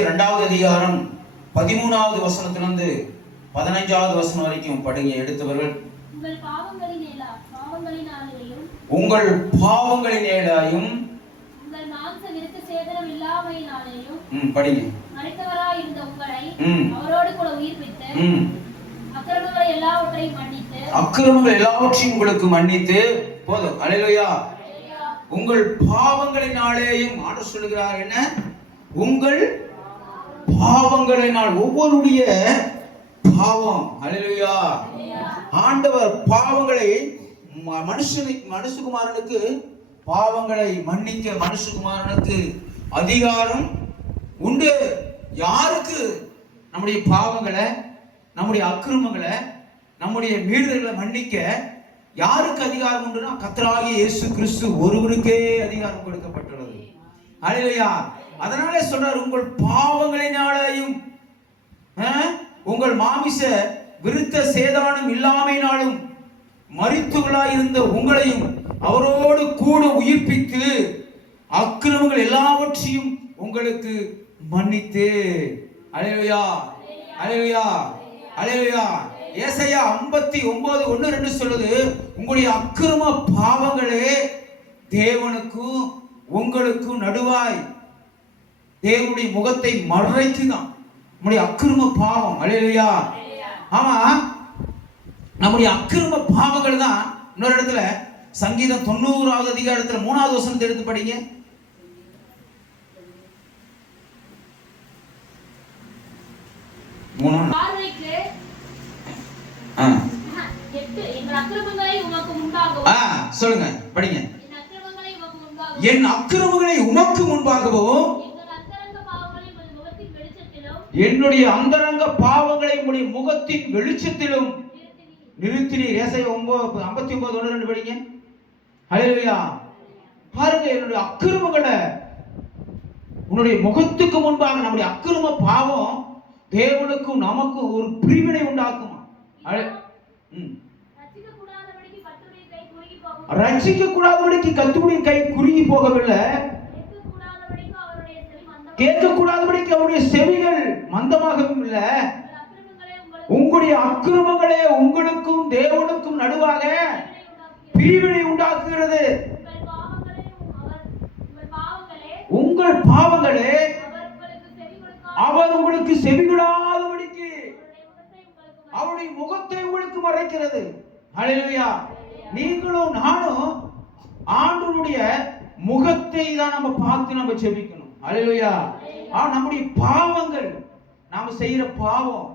இரண்டாவது அதிகாரம் 13வது வசனத்திலிருந்து 15வது வசனம் வரைக்கும் படிங்க. எடுத்தவர்கள் உங்கள் பாவங்களினாலேயும் உங்கள் மாம்ச விருத்த சேதனம் இல்லாமையினாலேயும் படிங்க. மரித்தவராய் இருந்த உங்களை அவரோடு கூட உயிர்ப்பித்து அக்கிரமங்களை எல்லாவற்றையும் உங்களுக்கு மன்னித்து போதும். அல்லேலூயா. உங்கள் பாவங்களினாலேயும் ஆண்டவர் சொல்லுகிறார் என்ன? உங்கள் பாவங்களினால், ஒவ்வொருடைய பாவம். அல்லேலூயா. ஆண்டவர் பாவங்களை மனுஷகுமாரனுக்கு பாவங்களை மன்னிக்க மனுஷகுமாரனுக்கு அதிகாரம் உண்டு. யாருக்கு? நம்முடைய பாவங்களை, நம்முடைய அக்கிரமங்களை, நம்முடைய மீறுதல்களை மன்னிக்க யாருக்கு அதிகாரம் உண்டுனா கர்த்தராகிய இயேசு கிறிஸ்து ஒருவருக்கே அதிகாரம் கொடுக்கப்பட்டுள்ளது. அல்லேலூயா. அதனாலே சொல்றார், உங்கள் பாவங்களினாலேயும் உங்கள் மாமிச விருத்த சேதானம் இல்லாமையினாலும் மரித்தவர்களாய் இருந்த உங்களையும் அவரோடு கூட உயிர்ப்பித்து அக்கிரமங்கள் எல்லாவற்றையும் உங்களுக்கு மன்னித்து. அல்லேலூயா, அல்லேலூயா, அல்லேலூயா. ஏசாயா 59:1-2 சொல்லுது, உங்களுடைய அக்கிரம பாவங்களே தேவனுக்கும் உங்களுக்கும் நடுவாய் தேவனுடைய முகத்தை மறைக்குதான் நம்முடைய அக்கிரம பாவம். அல்லேலூயா. ஆமா, நம்முடைய அக்கிரம பாவங்கள் தான். இன்னொரு இடத்துல சங்கீதம் 90வது அதிகாரத்துல 3வது வசனத்தை எடுத்து படிங்க. சொல்லுங்க, படிங்க. என் அக்கிரமங்களை உமக்கு முன்பாகவும் என்னுடைய அந்தரங்க பாவங்களை உம்முடைய முகத்தின் வெளிச்சத்திலும் நிறுத்தினீர். ஏசாயா 59:1-2 படிங்க. அல்லேலூயா. பாருங்க, என்னுடைய அக்கிரமங்களை உன்னுடைய முகத்துக்கு முன்பாக. நம்முடைய அக்கிரம பாவம் தேவனுக்கும் நமக்கும் ஒரு பிரிவினை உண்டாக்குமா? ரட்சிக்க கூடாதபடிக்கு கர்த்தருடைய கை குறுகி போகவில்லை, கேட்க கூடாதபடிக்கு அவருடைய செவிகள் மந்தமாகவும் இல்லை. உங்களுடைய அக்கிரமங்களே உங்களுக்கும் தேவனுக்கும் நடுவாக பிரிவினை உண்டாக்குகிறது. உங்கள் பாவங்களே அவர் உங்களுக்கு செவிகொடாதபடிக்கு அவருடைய முகத்தை உங்களுக்கு மறைக்கிறது. அல்லேலூயா. நீங்களும் நானும் ஆண்டவருடைய முகத்தை தான் நம்ம பார்த்து நம்ம செபிக்கணும். அல்லேலூயா. நம்முடைய பாவங்கள், நாம செய்யற பாவம்,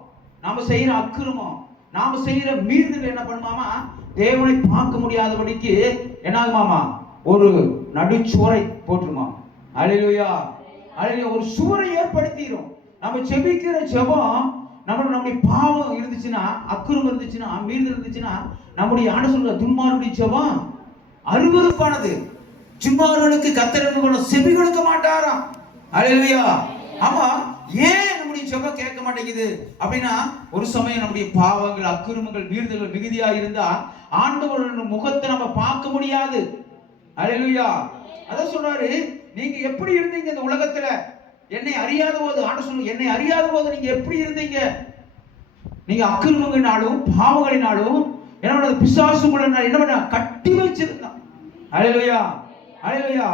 நாம செய்யற அக்கிரமம், நாம செய்யற மீறுதல் என்ன பண்ணுமாமா? தேவனை பார்க்க முடியாதபடிக்கு என்ன ஆகுமாமா? ஒரு நடுச்சுவரை போட்டுருமா. அல்லேலூயா, அல்லேலூயா. ஒரு சுவரை ஏற்படுத்திடும். நம்ம செபிக்கிற ஜெபம், நம்முடைய பாவம் இருந்துச்சுன்னா, அக்கிரமம் இருந்துச்சுன்னா, மீறுதல் இருந்துச்சுன்னா, நம்முடைய சொல்ற துன்மார்க்குடைய ஜெபம் அருவருப்பானது. துன்மார்க்கனுக்கு கர்த்தர் செவி கொடுக்க மாட்டாராம். அல்லேலூயா. ஆமா, ஏன் நம்முடைய ஜெபம் கேட்க மாட்டேங்குது அப்படின்னா, ஒரு சமயம் நம்முடைய பாவங்கள், அக்கிரமங்கள், மீறுதல்கள் மிகுதியா இருந்தா ஆண்டவருடைய முகத்தை நம்ம பார்க்க முடியாது. அல்லேலூயா. அதான் சொல்றாரு, நீங்க எப்படி இருந்தீங்க இந்த உலகத்துல என்னை அறியாத போது? ஆண்டவர் சொல்லுங்க, என்னை அறியாத போது நீங்க எப்படி இருந்தீங்க? நீங்க அக்கிரமங்களினாலும் பாவங்களினாலும் என்ன பிசாசு உங்களை என்ன பண்ண கட்டி வச்சிருந்தான். அல்லேலூயா, அல்லேலூயா.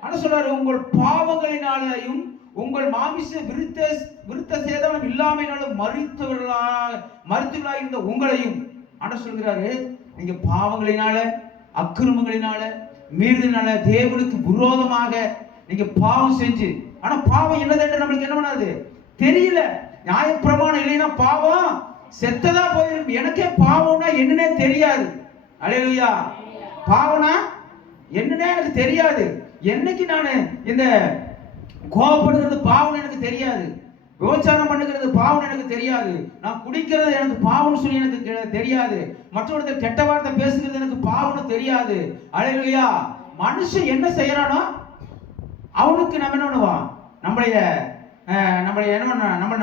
ஆண்டவர் சொல்றாரு, உங்கள் பாவங்களினாலையும் உங்கள் மாமிச விருத்த சேதனம் இல்லாமையினாலும் மரித்தவர்களாய் இருந்த உங்களையும் ஆண்டவர் சொல்கிறாரு, நீங்க பாவங்களினால, அக்கிரமங்களினால, மீறுதலினால தேவனுக்கு விரோதமாக நீங்க பாவம் செஞ்சு, ஆனா பாவம் என்னது நம்மளுக்கு என்ன பண்ணாது தெரியல. நியாயப்பிரமாணம் இல்லைன்னா பாவம் செத்ததா போயிருக்கு. எனக்கே பாவம்னா என்னன்னே தெரியாது. அல்லேலூயா. பாவம்னா என்னன்னே எனக்கு தெரியாது. என்னைக்கு நான் இந்த கோபப்படுகிறது பாவம் எனக்கு தெரியாது, விபச்சாரம் பண்ணுகிறது பாவம் எனக்கு தெரியாது, நான் குடிக்கிறது எனக்கு பாவம்னு சொல்லி எனக்கு தெரியாது, மற்றவர்கள் கெட்ட வார்த்தை பேசுகிறது எனக்கு பாவம்னு தெரியாது. அல்லேலூயா. மனுஷன் என்ன செய்யறானோ அவனுக்கு நம்ம என்ன பண்ணுவான்? நம்மள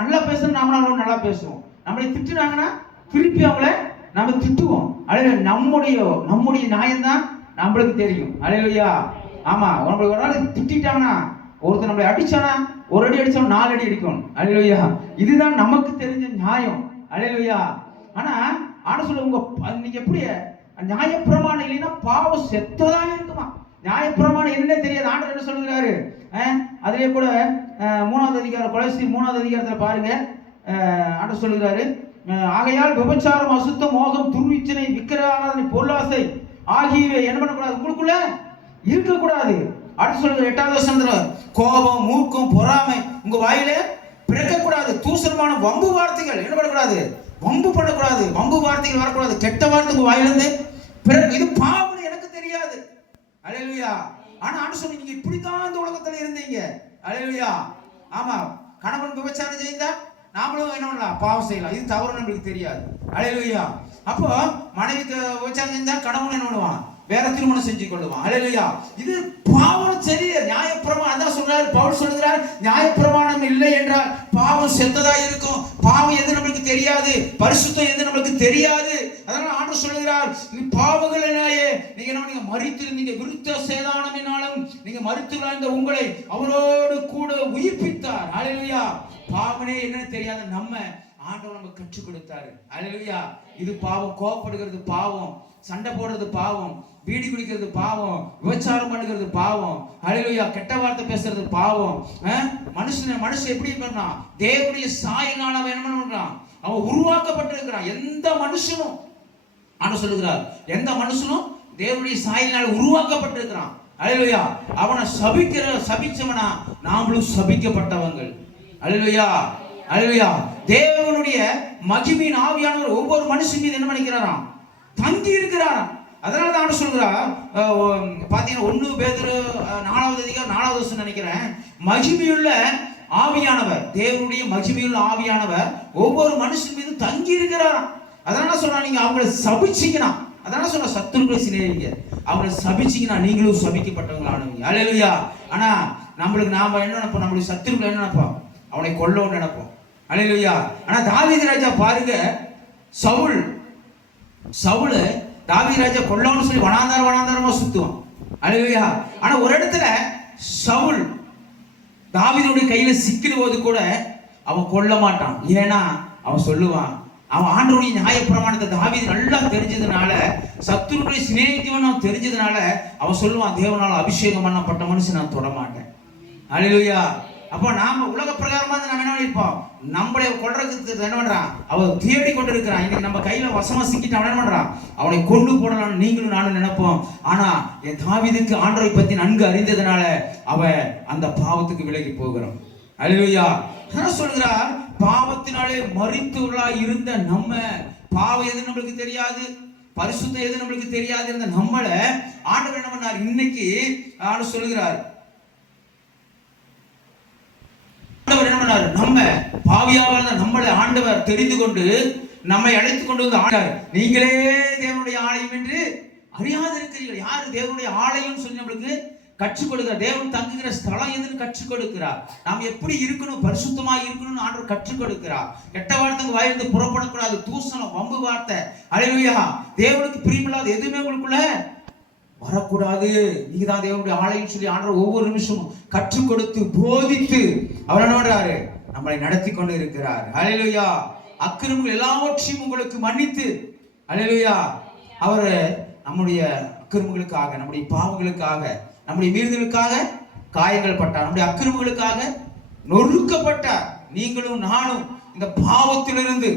நல்லா பேசணும், நம்மளால நல்லா பேசுவோம். நம்மளை திட்டுனாங்கன்னா திருப்பி அவங்கள நம்ம திட்டுவோம். அல்லேலூயா. நம்முடைய நியாயம் தான் நம்மளுக்கு தெரியும். அல்லேலூயா. ஆமா, நம்மளுக்கு ஒரு நாள் திட்டாங்கன்னா ஒருத்தர் நம்மளை அடிச்சானா ஒரு அடி அடிச்சோம் 4 அடி அடிக்கணும். அல்லேலூயா. இதுதான் நமக்கு தெரிஞ்ச நியாயம். அல்லேலூயா. ஆனா சொல்ல உங்க நீங்க எப்படி நியாயப்பிரமாணம் இல்லைன்னா பாவம் செத்ததா இருக்குமா? நியாயப்பிரமாணம் என்னன்னே தெரியாது. ஆண்டவர் என்ன சொல்லுகிறாரு? அதிலே கூட 3வது அதிகாரம் கொலோசியர் 3வது அதிகாரத்துல பாருங்க, ஆண்டவர் சொல்லுகிறாரு, ஆகையால் விபச்சாரம், அசுத்தம், மோகம், துர்விச்சனை, விக்கிரகாராதனை, பொருளாசை ஆகியவை என்ன பண்ணக்கூடாது? உங்களுக்குள்ள இருக்கக்கூடாது. அடுத்து சொல்லுங்க 8வது வசனத்துல, கோபம், மூர்க்கம், பொறாமை உங்க வாயில பிறக்கக்கூடாது. தூசணமான வம்பு வார்த்தைகள் என்ன பண்ணக்கூடாது? வம்பு பண்ணக்கூடாது. வம்பு வார்த்தைகள் வரக்கூடாது. கெட்ட வார்த்தை உங்க வாயிலிருந்து இது பாவம் எனக்கு தெரியாது. அல்லேலூயா. ஆனா ஆண்டு சொல்லி நீங்க இப்படித்தான் இந்த உலகத்துல இருந்தீங்க. அல்லேலூயா. ஆமா, கணவன் விபச்சாரம் செய்தா நாமளும் என்ன பண்ணலாம்? பாவம் செய்யலாம். இது தவறு நம்மளுக்கு தெரியாது. அல்லேலூயா. அப்போ மனைவி விபச்சாரம் செஞ்சா கணவன் என்ன பண்ணுவான்? வேற திருமணம் செஞ்சு கொள்ளுவான். அல்லேலூயா. இது பாவம் சரி. நியாயப்பிரமாணம் அதான் சொல்றாரு பவுல் சொல்கிறார், நியாயப்பிரமாணம் இல்லை என்றால் பாவம் செத்ததா இருக்கும். பாவம் எது நம்மளுக்கு தெரியாது, பரிசுத்தம் எது நம்மளுக்கு தெரியாது. அதனால ஆண்டவர் சொல்கிறார், பாவங்களினாலே நீங்க மரித்திருந்தீங்க, விருத்த சேதானமினாலும் நீங்க மரித்துள்ள உங்களை அவரோடு கூட உயிர்ப்பித்தார். அல்லேலூயா. பாவனே என்னன்னு தெரியாத நம்ம ஆண்டவர் நமக்கு கற்றுக் கொடுத்தாரு. அல்லேலூயா. இது பாவம். கோபப்படுகிறது பாவம், சண்டை போடுறது பாவம், பீடி குடிக்கிறது பாவம், விபச்சாரம் பண்ணுகிறது பாவம். அல்லேலூயா. கெட்ட வார்த்தை பேசுறது பாவம். மனுஷன் எப்படி பண்ணா? தேவனுடைய சாயலால் அவன் என்ன பண்றான்? அவன் உருவாக்கப்பட்டிருக்கிறான். எந்த மனுஷனும் ஆண்டவர் சொல்லுகிறார், எந்த மனுஷனும் தேவனுடைய சாயலால் உருவாக்கப்பட்டிருக்கிறான். அல்லேலூயா. அவனை சபிச்சவனா நாமளும் சபிக்கப்பட்டவங்கள். அல்லேலூயா. அல்லேலூயா. தேவனுடைய மகிமையின் ஆவியானவர் ஒவ்வொரு மனுஷன் மீது என்ன பண்ணிக்கிறாராம்? தங்கி இருக்கிறாராம். அதனால தான் சொல்கிறார், பாத்தீங்கன்னா 1 பேதுரு 4வது அதிகாரம் 4வது வசனம் நினைக்கிறேன், மகிமையுள்ள ஆவியானவர், தேவனுடைய மகிமையுள்ள ஆவியானவர் ஒவ்வொரு மனுஷன் மீது தங்கி இருக்கிறாராம். அதனால சொல்றா, நீங்க அவங்களை சபிச்சீங்கன்னா, அதனால சொல்ற சத்துருக்களை சிநேகிங்க, அவங்களை சபிச்சீங்கன்னா நீங்களும் சபிக்கப்பட்டவங்களானவங்க. அல்லேலூயா. ஆனா நம்மளுக்கு நாம என்ன நினைப்போம்? நம்மளுடைய சத்துருக்களை என்ன நினைப்போம்? அவனை கொல்லணும்னு நினைப்போம். அல்லேலூயா. ஆனா தாவீது ராஜா பாருங்க, சவுல் தாவீது ராஜா கொல்லணும்னு சொல்லி வனாந்தாரமா சுத்துவான். அல்லேலூயா. ஆனா ஒரு இடத்துல சவுல் தாவீதுடைய கையில சிக்கின போது கூட அவன் கொல்ல மாட்டான். ஏன்னா அவன் சொல்லுவான், அவன் ஆண்டவருடைய நியாயப்பிரமாணத்தை தாவீது நல்லா தெரிஞ்சதுனால, சத்துருடைய சிநேகித்தவன் அவன் தெரிஞ்சதுனால அவன் சொல்லுவான், தேவனால் அபிஷேகம் பண்ணப்பட்ட மனுஷன் நான் தொட மாட்டேன். அல்லேலூயா. அப்போ நாம உலக பிரகாரமா நம்ம என்ன பண்ணிருப்போம்? நம்மளை கொல்றதுக்கு என்ன பண்றான்? அவன் தேடி கொண்டு இருக்கிறான். இன்னைக்கு நம்ம கையில வசமா சிக்கிட்டு அவன் என்ன பண்றான்? அவனை கொண்டு போடலாம் நீங்களும் நானும் நினைப்போம். ஆனா என் தாவீதுக்கு ஆண்டவரை பத்தி நன்கு அறிந்ததுனால அவன் அந்த பாவத்துக்கு விலகி போகிறான். அல்லேலூயா. சொல்கிறார், பாவத்தினாலே மரித்தவர்களாய் இருந்த நம்ம, பாவம் எது நம்மளுக்கு தெரியாது, பரிசுத்தம் எது நம்மளுக்கு தெரியாது இருந்த நம்மள ஆண்டவர் என்ன பண்ணார்? இன்னைக்கு ஆண்டவர் சொல்கிறார், ஆண்டவர் என்ன பண்ணாரு? நம்ம பாவியாவான நம்மளை ஆண்டவர் தெரிந்து கொண்டு நம்மை அழைத்துக் கொண்டு வந்து ஆண்டார். நீங்களே தேவனுடைய ஆலயம் என்று அறியாது இருக்கிறீர்கள். யாரு தேவனுடைய ஆலயம் சொல்லி நம்மளுக்கு கற்றுக் கொடுக்கிறார். தேவன் தங்குகிற ஸ்தலம் எதுன்னு கற்றுக் கொடுக்கிறார். நாம் எப்படி இருக்கணும், பரிசுத்தமாக இருக்கணும்னு ஆண்டவர் கற்றுக் கொடுக்கிறார். கெட்ட வார்த்தை வாயிலிருந்து புறப்படக்கூடாது. தூசணம், வம்பு வார்த்தை, அல்லேலூயா, தேவனுக்கு பிரியமில்லாத எதுவுமே உங்களுக்குள்ள வரக்கூடாது. நீங்க தான் தேவனுடைய ஆலயம் சொல்லி ஆண்டவர் ஒவ்வொரு நிமிஷமும் கற்றுக் கொடுத்து போதித்து அவர் என்ன பண்றாரு? நம்மளை நடத்தி கொண்டு இருக்கிறார். அல்லேலூயா. அக்கிரமங்கள் எல்லாவற்றையும் உங்களுக்கு மன்னித்து, அல்லேலூயா, அவர் நம்முடைய அக்கிரமங்களுக்காக, நம்முடைய பாவங்களுக்காக, நம்முடைய மீறுதலுக்காக காயங்கள் பட்டார், நம்முடைய அக்கிரமங்களுக்காக நொறுக்கப்பட்டார். நீங்களும் நானும் இந்த பாவத்திலிருந்து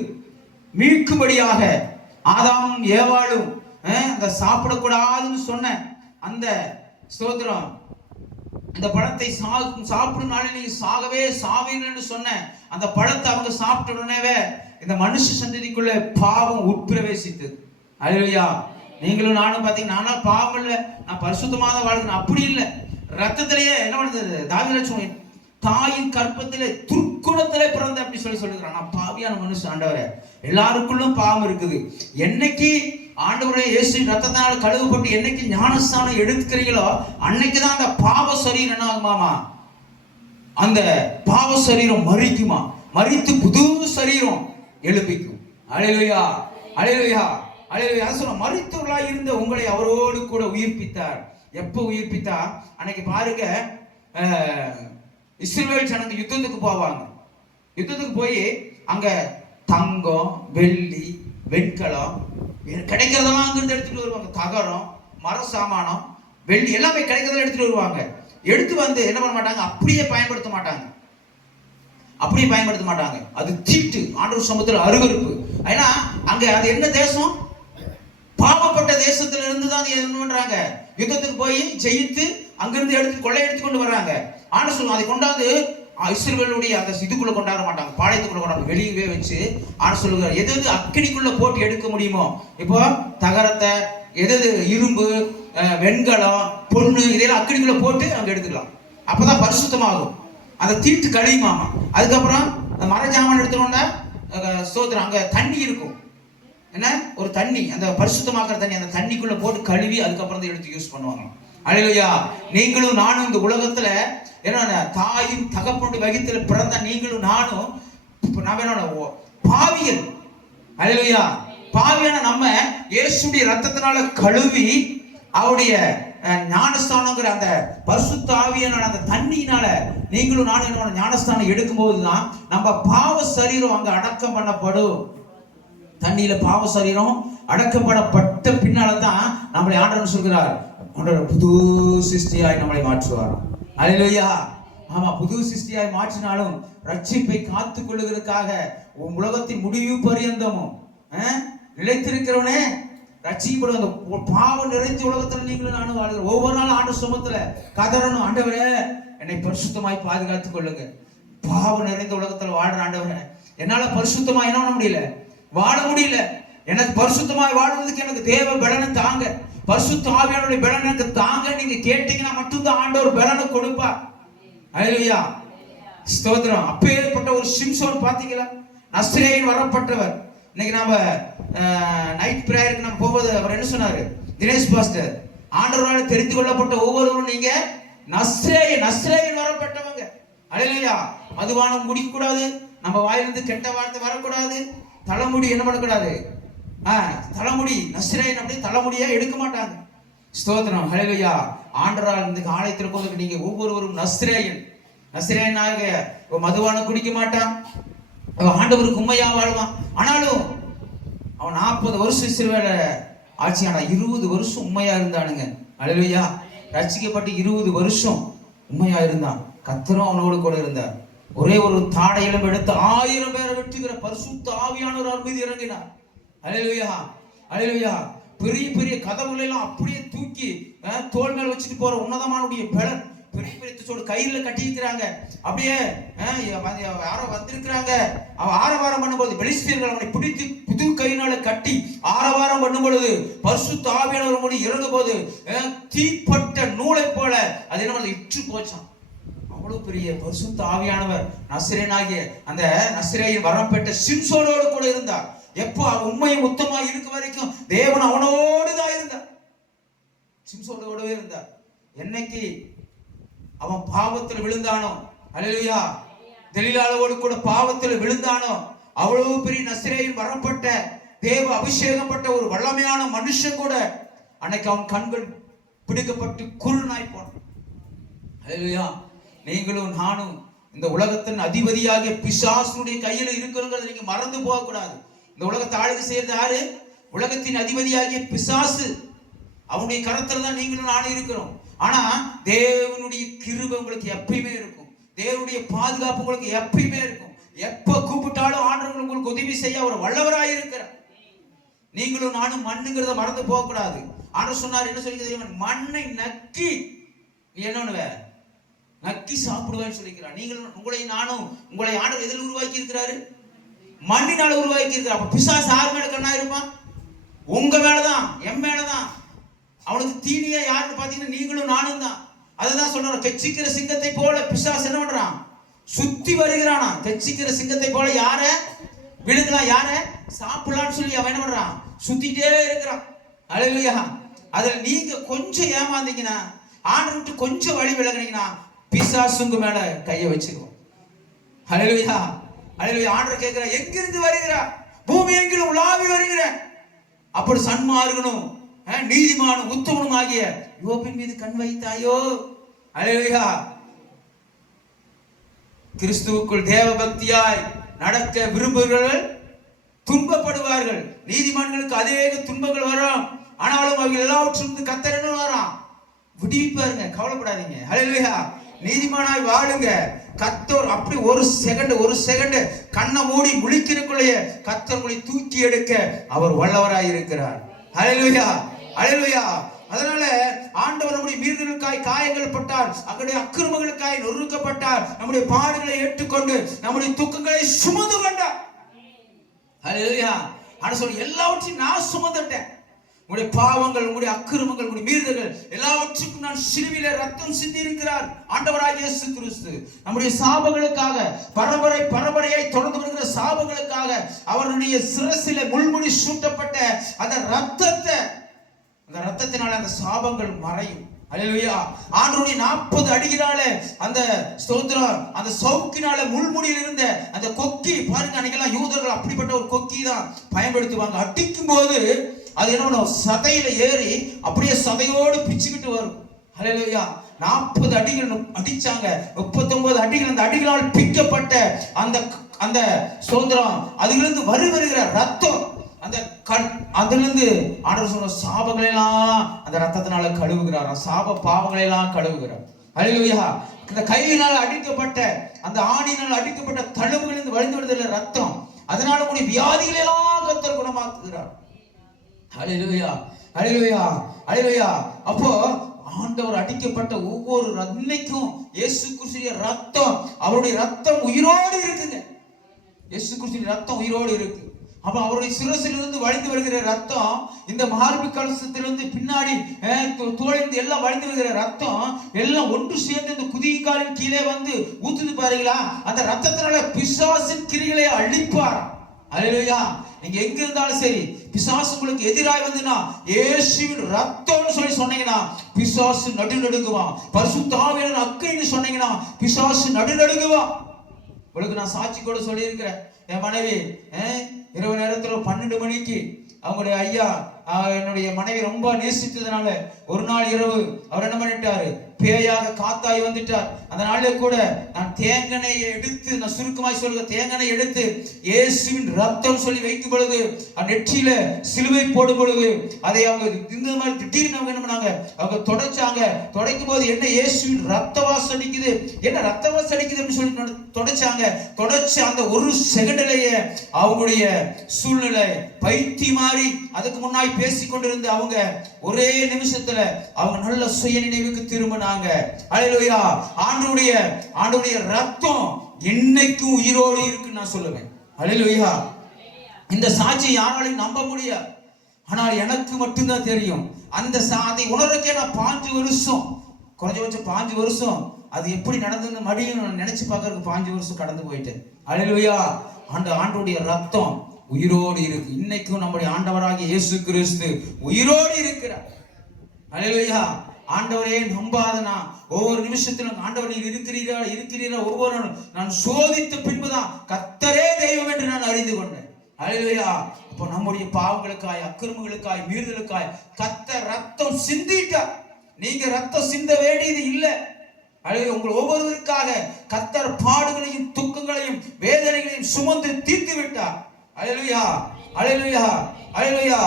மீட்கும்படியாக ஆதாமும் ஏவாளும் அந்த சாப்பிடக்கூடாதுன்னு சொன்ன அந்த ஸ்தோத்திரம், இந்த பழத்தை சாப்பிடும் நாளில் நீங்க சாகவே சாவீர்கள் சொன்ன அந்த பழத்தை அவங்க சாப்பிட்ட உடனேவே இந்த மனுஷ சந்ததிக்குள்ள பாவம் உட்பிரவேசித்தது. அல்லேலூயா. நீங்களும் நானும் பாத்தீங்கன்னா, நானா பாவம் இல்லை, நான் பரிசுத்தமாக வாழ்கிறேன் அப்படி இல்லை. ரத்தத்திலேயே என்ன பண்ணுறது? தாவீது தாயின் கற்பத்திலே துர்க்குணத்திலே பிறந்த அப்படி சொல்லுகிறான். நான் பாவியான மனுஷன் ஆண்டவரே, எல்லாருக்குள்ளும் பாவம் இருக்குது. என்னைக்கு ஆண்டவரே இயேசு ரத்தத்தினால் கழுவப்பட்டு என்னைக்கு ஞானஸ்தானம் எடுக்கிறீங்களோ அன்னைக்குதான் அந்த பாவ சரீரம் என்ன ஆகுமாமா? அந்த பாவ சரீரம் மரிக்குமா, மரித்து புது சரீரம் எழுப்பிக்கும். அல்லேலூயா. அல்லேலூயா. அல்லேலூயா. சொல்ல, மரித்தவர்களாய் இருந்த உங்களை அவரோடு கூட உயிர்ப்பித்தார். எப்போ உயிர்ப்பித்தா? அன்னைக்கு பாருங்க, இஸ்ரவேல் ஜனங்க யுத்தத்துக்கு போவாங்க. யுத்தத்துக்கு போய் அங்க தங்கம், வெள்ளி, வெண்கலம் கிடைக்கிறதெல்லாம் அங்கிருந்து எடுத்துட்டு வருவாங்க. தகரம், மர சாமானம், வெள்ளி எல்லாமே கிடைக்கிறதெல்லாம் எடுத்துட்டு வருவாங்க. எடுத்து வந்து என்ன பண்ண மாட்டாங்க, அப்படியே பயன்படுத்த மாட்டாங்க. அது தீட்டு, ஆண்டவர் சமூகத்தில் அருவருப்பு. ஏன்னா அங்க அது என்ன தேசம், பாவப்பட்ட தேசத்துல இருந்து தான் என்ன பண்றாங்க, யுத்தத்துக்கு போய் ஜெயித்து அங்கிருந்து எடுத்து கொள்ளை எடுத்து கொண்டு வர்றாங்க. ஆண்டவர் சொல்லுவாங்க அதை கொண்டாந்து இஸ்ரவேலுடைய அந்த இதுக்குள்ள கொண்டாட மாட்டாங்க, பாளையத்துக்குள்ள கொண்டாட வெளியவே வச்சு ஆண்டவர் சொல்லுவார் எது எது அக்கினிக்குள்ள போட்டு எடுக்க முடியுமோ, இப்போ தகரத்தை, எது இரும்பு, வெண்கலம், பொண்ணு இதெல்லாம் அக்கினிக்குள்ள போட்டு அங்க எடுத்துக்கலாம். அப்பதான் பரிசுத்தமாகும், அந்த தீட்டு கழியுமாமா. அதுக்கப்புறம் மர ஜாமான் எடுத்துக்கொண்டா சோதரம் அங்க தண்ணி இருக்கும், என்ன ஒரு தண்ணி, அந்த பரிசுத்தமாக்குற தண்ணி, அந்த தண்ணிக்குள்ள போட்டு கழுவி அதுக்கப்புறம் தான் எடுத்து யூஸ் பண்ணுவாங்க. அல்லேலூயா. நீங்களும் நானும் இந்த உலகத்துல என்ன, தாயும் தகப்பனுடைய வயிற்றில பிறந்த நீங்களும் நானும் நம்ம என்ன பாவியல். அல்லேலூயா. பாவியான நம்ம இயேசுடைய ரத்தத்தினால கழுவி அவருடைய ஞானஸ்தானங்கிற அந்த பரிசுத்த ஆவியான அந்த தண்ணியினால நீங்களும் நானும் என்ன ஞானஸ்தானம் எடுக்கும்போது தான் நம்ம பாவ சரீரம் அங்க அடக்கம் பண்ணப்படும். தண்ணியில பாவ சரீரம் அடக்கப்படப்பட்ட பின்னால்தான் நம்மளை ஆண்டவர் சொல்கிறார், புது சிருஷ்டியாய் நம்மளை மாற்றுவார். அல்லேலூயா. ஆமா, புது சிருஷ்டியாய் மாற்றினாலும் ரட்சிப்பை காத்துக் கொள்ளுகிறதுக்காக உலகத்தின் முடிவு பரியந்தமும் நிலைத்திருக்கிறவனே ரட்சிக்கப்படுவது. அந்த பாவம் நிறைஞ்ச உலகத்துல நீங்களும் நானும் வாழ்கிறோம். ஒவ்வொரு நாளும் ஆண்டவர் சமூகத்துல கதறணும், ஆண்டவரே என்னை பரிசுத்தமாய் பாதுகாத்துக் கொள்ளுங்க. பாவம் நிறைந்த உலகத்துல வாழ்ற ஆண்டவரே, என்னால பரிசுத்தமாய் என்ன பண்ண முடியல, வாழ முடியல. எனக்கு பரிசுத்தமாய் வாழ்றதுக்கு எனக்கு தேவ பலனை தாங்க, பரிசுத்த ஆவியானுடைய பலனை எனக்கு தாங்க. நீங்க கேட்டீங்கன்னா மட்டும்தான் ஆண்டவர் பலனை கொடுப்பா. அல்லேலூயா. ஸ்தோத்திரம். அப்பேற்பட்ட ஒரு சிம்சோன் பாத்தீங்களா, நஸ்ரேயன் வரப்பட்டவர். இன்னைக்கு நாம நைட் பிரேயருக்கு நம்ம போகும்போது அவர் என்ன சொன்னாரு, தினேஷ் பாஸ்டர், ஆண்டவரால் தெரிந்து கொள்ளப்பட்ட ஒவ்வொருவரும் நீங்க நஸ்ரேயன் வரப்பட்டவங்க. அல்லேலூயா. மதுபானம் குடிக்க கூடாது, நம்ம வாயிலிருந்து கெட்ட வார்த்தை வரக்கூடாது, தலைமுடி என்ன பண்ணக்கூடாது, தலைமுடி நஸ்ரேயன் அப்படியே தலைமுடியா எடுக்க மாட்டாங்க. ஸ்தோத்திரம். ஹல்லேலூயா. ஆண்டவரால் இந்த ஆலயத்தில் போது நீங்க ஒவ்வொருவரும் நஸ்ரேயனாக மதுபானம் குடிக்க மாட்டான், ஆண்டவருக்கு உண்மையா வாழ்வான். ஆனாலும் அவன் 40 வருஷம் இஸ்ரவேல ஆட்சியானா 20 வருஷம் உண்மையா இருந்தானுங்க. அல்லேலூயா. ரட்சிக்கப்பட்டு 20 வருஷம் உண்மையா இருந்தான். கர்த்தரும் அவனோடு கூட இருந்தார். ஒரே ஒரு தாடையிலும் எடுத்து 1000 பேரை வெட்டுகிற பரிசுத்த ஆவியானவர் மீது இறங்கினார். அல்லேலூயா. அல்லேலூயா. பெரிய பெரிய கதவுகளை எல்லாம் அப்படியே தூக்கி தோல் மேல வச்சுட்டு போற உன்னதமானுடைய பலன், பெரிய பெரிய கையில கட்டி இருக்கிறாங்க. அப்படியே யாரோ வந்திருக்கிறாங்க, அவன் ஆரவாரம் பண்ணும்போது பெலிஸ்தியர்கள் அவனை பிடித்து புது கையினால கட்டி ஆரவாரம் பண்ணும் பொழுது பரிசுத்த ஆவியானவர் மூடி இறங்கும் போது தீப்பட்ட நூலை போல அது என்ன இற்று போச்சான். அவ்வளவு பெரிய பரிசுத்த ஆவியானவர் நஸ்ரேயனாகிய அந்த நஸ்ரேயன் வரம் பெற்ற சிம்சோனோடு கூட இருந்தார். எப்போ உண்மையும் உத்தமா இருக்க வரைக்கும் தேவன் அவனோடு தான் இருந்தார், சிம்சோனோடவே இருந்தார். என்னைக்கு அவன் பாவத்தில் விழுந்தானோ, அல்லேலூயா, தெலீலாளோடு கூட பாவத்தில் விழுந்தானோ, அவ்வளவு பெரிய நஸ்ரேயன் வரப்பட்ட தேவ அபிஷேகம் பட்ட ஒரு வல்லமையான மனுஷன் கூட அன்னைக்கு அவன் கண்கள் பிடிக்கப்பட்டு குருநாய் போனான். அல்லேலூயா. நீங்களும் நானும் இந்த உலகத்தின் அதிபதியாகிய பிசாசுடைய கையில இருக்கிறோங்கிறத நீங்க மறந்து போக கூடாது. இந்த உலகத்தை ஆளுகை செய்யறது யாரு? உலகத்தின் அதிபதியாகிய பிசாசு. அவனுடைய கரத்துல தான் நீங்களும் நானும் இருக்கிறோம். ஆனா தேவனுடைய கிருபை உங்களுக்கு எப்பயுமே இருக்கும், தேவனுடைய பாதுகாப்பு உங்களுக்கு எப்பயுமே இருக்கும். எப்ப கூப்பிட்டாலும் ஆண்டவர் உங்களுக்கு உதவி செய்ய அவர் வல்லவராய் இருக்கிறார். நீங்களும் நானும் மண்ணுங்கிறத மறந்து போக கூடாது. ஆண்டவர் சொன்னார், என்ன சொல்லி தெரியுமா, மண்ணை நக்கி நீ என்ன பண்ணுவ, நக்கி சாப்பிடுவான்னு சொல்லிக்கிறார். நீங்களும் உங்களை ஆண்டவர் எதில் உருவாக்கி இருக்கிறாரு? மண்ணினால உருவாக்கி இருக்கிறார். அப்ப பிசாசு யார் மேல கண்ணா இருப்பான்? உங்க மேலதான், என் மேலதான். அவனுக்கு தீனியா யாருன்னு பாத்தீங்கன்னா நீங்களும் நானும் தான். அதுதான் சொல்றான், கெச்சிக்கிற சிங்கத்தை போல பிசாசு என்ன பண்றான், சுத்தி வருகிறானா. கெச்சிக்கிற சிங்கத்தை போல யார விழுங்கலாம், யார சாப்பிடலான்னு சொல்லி அவன் என்ன பண்றான், சுத்திட்டே இருக்கிறான். அல்லேலூயா. அதுல நீங்க கொஞ்சம் ஏமாந்தீங்கன்னா, ஆண்டவரை விட்டு கொஞ்சம் வழி விலகினீங்கன்னா பிசாசுங்க மேல கைய வச்சிருவோம். அல்லேலூயா. அல்லேலூயா. ஆண்டவர் கேட்கிறா, எங்கிருந்து வருகிறா? பூமி எங்கிலும் உலாவி வருகிற. அப்படி சன்மார்கனும் நீதிமானும் உத்தமனும் ஆகிய யோபின் மீது கண் வைத்தாயோ. அல்லேலூயா. கிறிஸ்துவுக்குள் தேவ பக்தியாய் நடக்க விரும்புகிறவர்கள் துன்பப்படுவார்கள். நீதிமான்களுக்கு அநேக துன்பங்கள் வரும், ஆனாலும் அவங்க எல்லாவற்றிலிருந்து கர்த்தர் என்ன வரான்? விடுவிப்பாருங்க, கவலைப்படாதீங்க. ஹல்லேலூயா. நீதிமானாய் வாழுங்க. கர்த்தர் அப்படி ஒரு செகண்ட் கண்ணை மூடி முழிக்கிறதுக்குள்ளேயே கர்த்தர் உங்களை தூக்கி எடுக்க அவர் வல்லவராய் இருக்கிறார். ஹல்லேலூயா, ஹல்லேலூயா. அதனால ஆண்டவர் நம்முடைய மீறுதலுக்காய் காயங்கள் பட்டார், அவருடைய அக்கிரமங்களுக்காய் நொறுக்கப்பட்டார், நம்முடைய பாடுகளை ஏற்றுக்கொண்டு நம்முடைய துக்கங்களை சுமந்து கொண்டார். ஹல்லேலூயா. ஆனா சொல்லி எல்லாவற்றையும் நான் சுமந்துட்டேன். உங்களுடைய பாவங்கள், உங்களுடைய அக்கிரமங்கள், உங்களுடைய மீறுதல்கள் எல்லாவற்றுக்கும் நான் சிலுவையிலே ரத்தம் சிந்தி இருக்கிறார் ஆண்டவராகிய இயேசு கிறிஸ்து. நம்முடைய சாபங்களுக்காக, பரம்பரையாய் தொடர்ந்து வருகிற சாபங்களுக்காக அவருடைய சிரசிலே முள்முடி சூட்டப்பட்ட அந்த ரத்தத்தினால அந்த சாபங்கள் மறையும். ஹல்லேலூயா. ஆண்டவருடைய 40 அடிகளாலே அந்த ஸ்தோத்திரம், அந்த சவுக்கினால முள்முடியில் இருந்த அந்த கொக்கி பாருங்க, அன்னைக்கெல்லாம் யூதர்கள் அப்படிப்பட்ட ஒரு கொக்கி தான் பயன்படுத்துவாங்க. அடிக்கும் போது அது என்ன பண்ணும்? சதையில ஏறி அப்படியே சதையோடு பிச்சுக்கிட்டு வரும். ஹல்லேலூயா. 40 அடிகள் அடிச்சாங்க. 39 அடிகள் அந்த அடிகளால் பிக்கப்பட்ட அந்த ஸ்தோத்திரம், அதிலிருந்து வருகிற ரத்தம், அதிலிருந்து ஆண்டவர் சொன்ன சாபங்களை எல்லாம் அந்த ரத்தத்தினால கழுவுகிறார். சாப பாவங்களை எல்லாம் கழுவுகிறார். ஹல்லேலூயா. இந்த கையினால் அடிக்கப்பட்ட அந்த ஆணியினால் அடிக்கப்பட்ட தழும்புகளிலிருந்து வழிந்து விடுதல் ரத்தம், அதனால உங்களுடைய வியாதிகளை எல்லாம் கர்த்தர் குணமாக்குகிறார். ஹல்லேலூயா, ஹல்லேலூயா, ஹல்லேலூயா. அப்போ ஆண்டவர் அடிக்கப்பட்ட ஒவ்வொரு இன்னைக்கும் இயேசு கிறிஸ்துவின் ரத்தம், அவருடைய ரத்தம் உயிரோடு இருக்குங்க. இயேசு கிறிஸ்துவின் ரத்தம் உயிரோடு இருக்கு. அப்ப அவருடைய சிரசிலிருந்து வழிந்து வருகிற ரத்தம், இந்த மார்பு கலசத்திலிருந்து பின்னாடி தோளிலிருந்து எல்லாம் வழிந்து வருகிற ரத்தம் எல்லாம் ஒன்று சேர்ந்து இந்த குதிகாலின் கீழே வந்து ஊத்துது பாருங்களா? அந்த ரத்தத்தினால பிசாசின் கிரிகளை அழிப்பார். ஹல்லேலூயா. நீங்க எங்க இருந்தாலும் சரி, பிசாசு உங்களுக்கு எதிராய் வந்துனா இயேசுவின் ரத்தம்னு சொல்லி சொன்னீங்கன்னா பிசாசு நடுநடுங்குவான். பரிசுத்த ஆவியானவர் அக்கினின்னு சொன்னீங்கன்னா பிசாசு நடுநடுங்குவான். உங்களுக்கு நான் சாட்சி கூட சொல்லி இருக்கிறேன். என் மனைவி இரவு நேரத்துல 12 மணிக்கு அவங்களுடைய ஐயா என்னுடைய மனைவி ரொம்ப நேசித்ததுனால ஒரு நாள் இரவு அவர் என்ன பண்ணிட்டாரு? பேயாக காத்தாய் வந்துட்டார். அந்த நாளிலே கூட நான் தேங்கனையை எடுத்து, நான் சுருக்கமாய் சொல்லுங்க, தேங்கனை எடுத்து இயேசுவின் ரத்தம் சொல்லி வைக்கும் பொழுது, நெற்றியில சிலுவை போடும் பொழுது அதை அவங்க இந்த மாதிரி திடீர்னு அவங்க என்ன பண்ணாங்க? அவங்க தொடச்சாங்க. தொடக்கும் போது என்ன இயேசுவின் ரத்த வாசம் அடிக்குது, என்ன ரத்த வாசம் அடிக்குதுன்னு சொல்லி தொடச்சாங்க. தொடச்சு அந்த ஒரு செகண்ட்லயே அவங்களுடைய சூழ்நிலை பைத்தி மாறி அதுக்கு முன்னாடி பேசிக் கொண்டிருந்த அவங்க ஒரே நிமிஷத்துல அவங்க நல்ல சுய நினைவுக்கு திரும்பினாங்க. ஹல்லேலூயா. ஆண்டவருடைய ரத்தம் இன்னைக்கும் உயிரோடு இருக்குன்னு நான் சொல்லுவேன். ஹல்லேலூயா. இந்த சாட்சி யாராலையும் நம்ப முடியாது, ஆனால் எனக்கு மட்டும்தான் தெரியும். அதை உணர்றக்கே நான் 5 வருஷம், குறைஞ்சபட்சம் 5 வருஷம் அது எப்படி நடந்ததுன்னு மறுபடியும் நினைச்சு பார்க்கறதுக்கு 5 வருஷம் கடந்து போயிட்டேன். ஹல்லேலூயா. ஆண்டவருடைய ரத்தம் உயிரோடு இருக்கு. இன்னைக்கும் நம்முடைய ஆண்டவராகிய இயேசு கிறிஸ்து உயிரோடு இருக்கிறார். ஹல்லேலூயா. ஆண்டவரே நம்பாதனா ஒவ்வொரு நிமிஷத்திலும் ஆண்டவர் நீர் இருக்கிறீரா ஒவ்வொரு நான் சோதித்த பின்புதான் கர்த்தரே தெய்வம் என்று நான் அறிந்து கொண்டேன். ஹல்லேலூயா. இப்போ நம்முடைய பாவங்களுக்காய், அக்கிரமங்களுக்காய், மீறுதலுக்காய் கர்த்தர் ரத்தம் சிந்திட்டார். நீங்க ரத்தம் சிந்த வேண்டியது இல்லை. உங்கள் ஒவ்வொருவருக்காக கர்த்தர் பாடுகளையும் துக்கங்களையும் வேதனைகளையும் சுமந்து தீர்த்து விட்டார். ஹல்லேலூயா, ஹல்லேலூயா, ஹல்லேலூயா.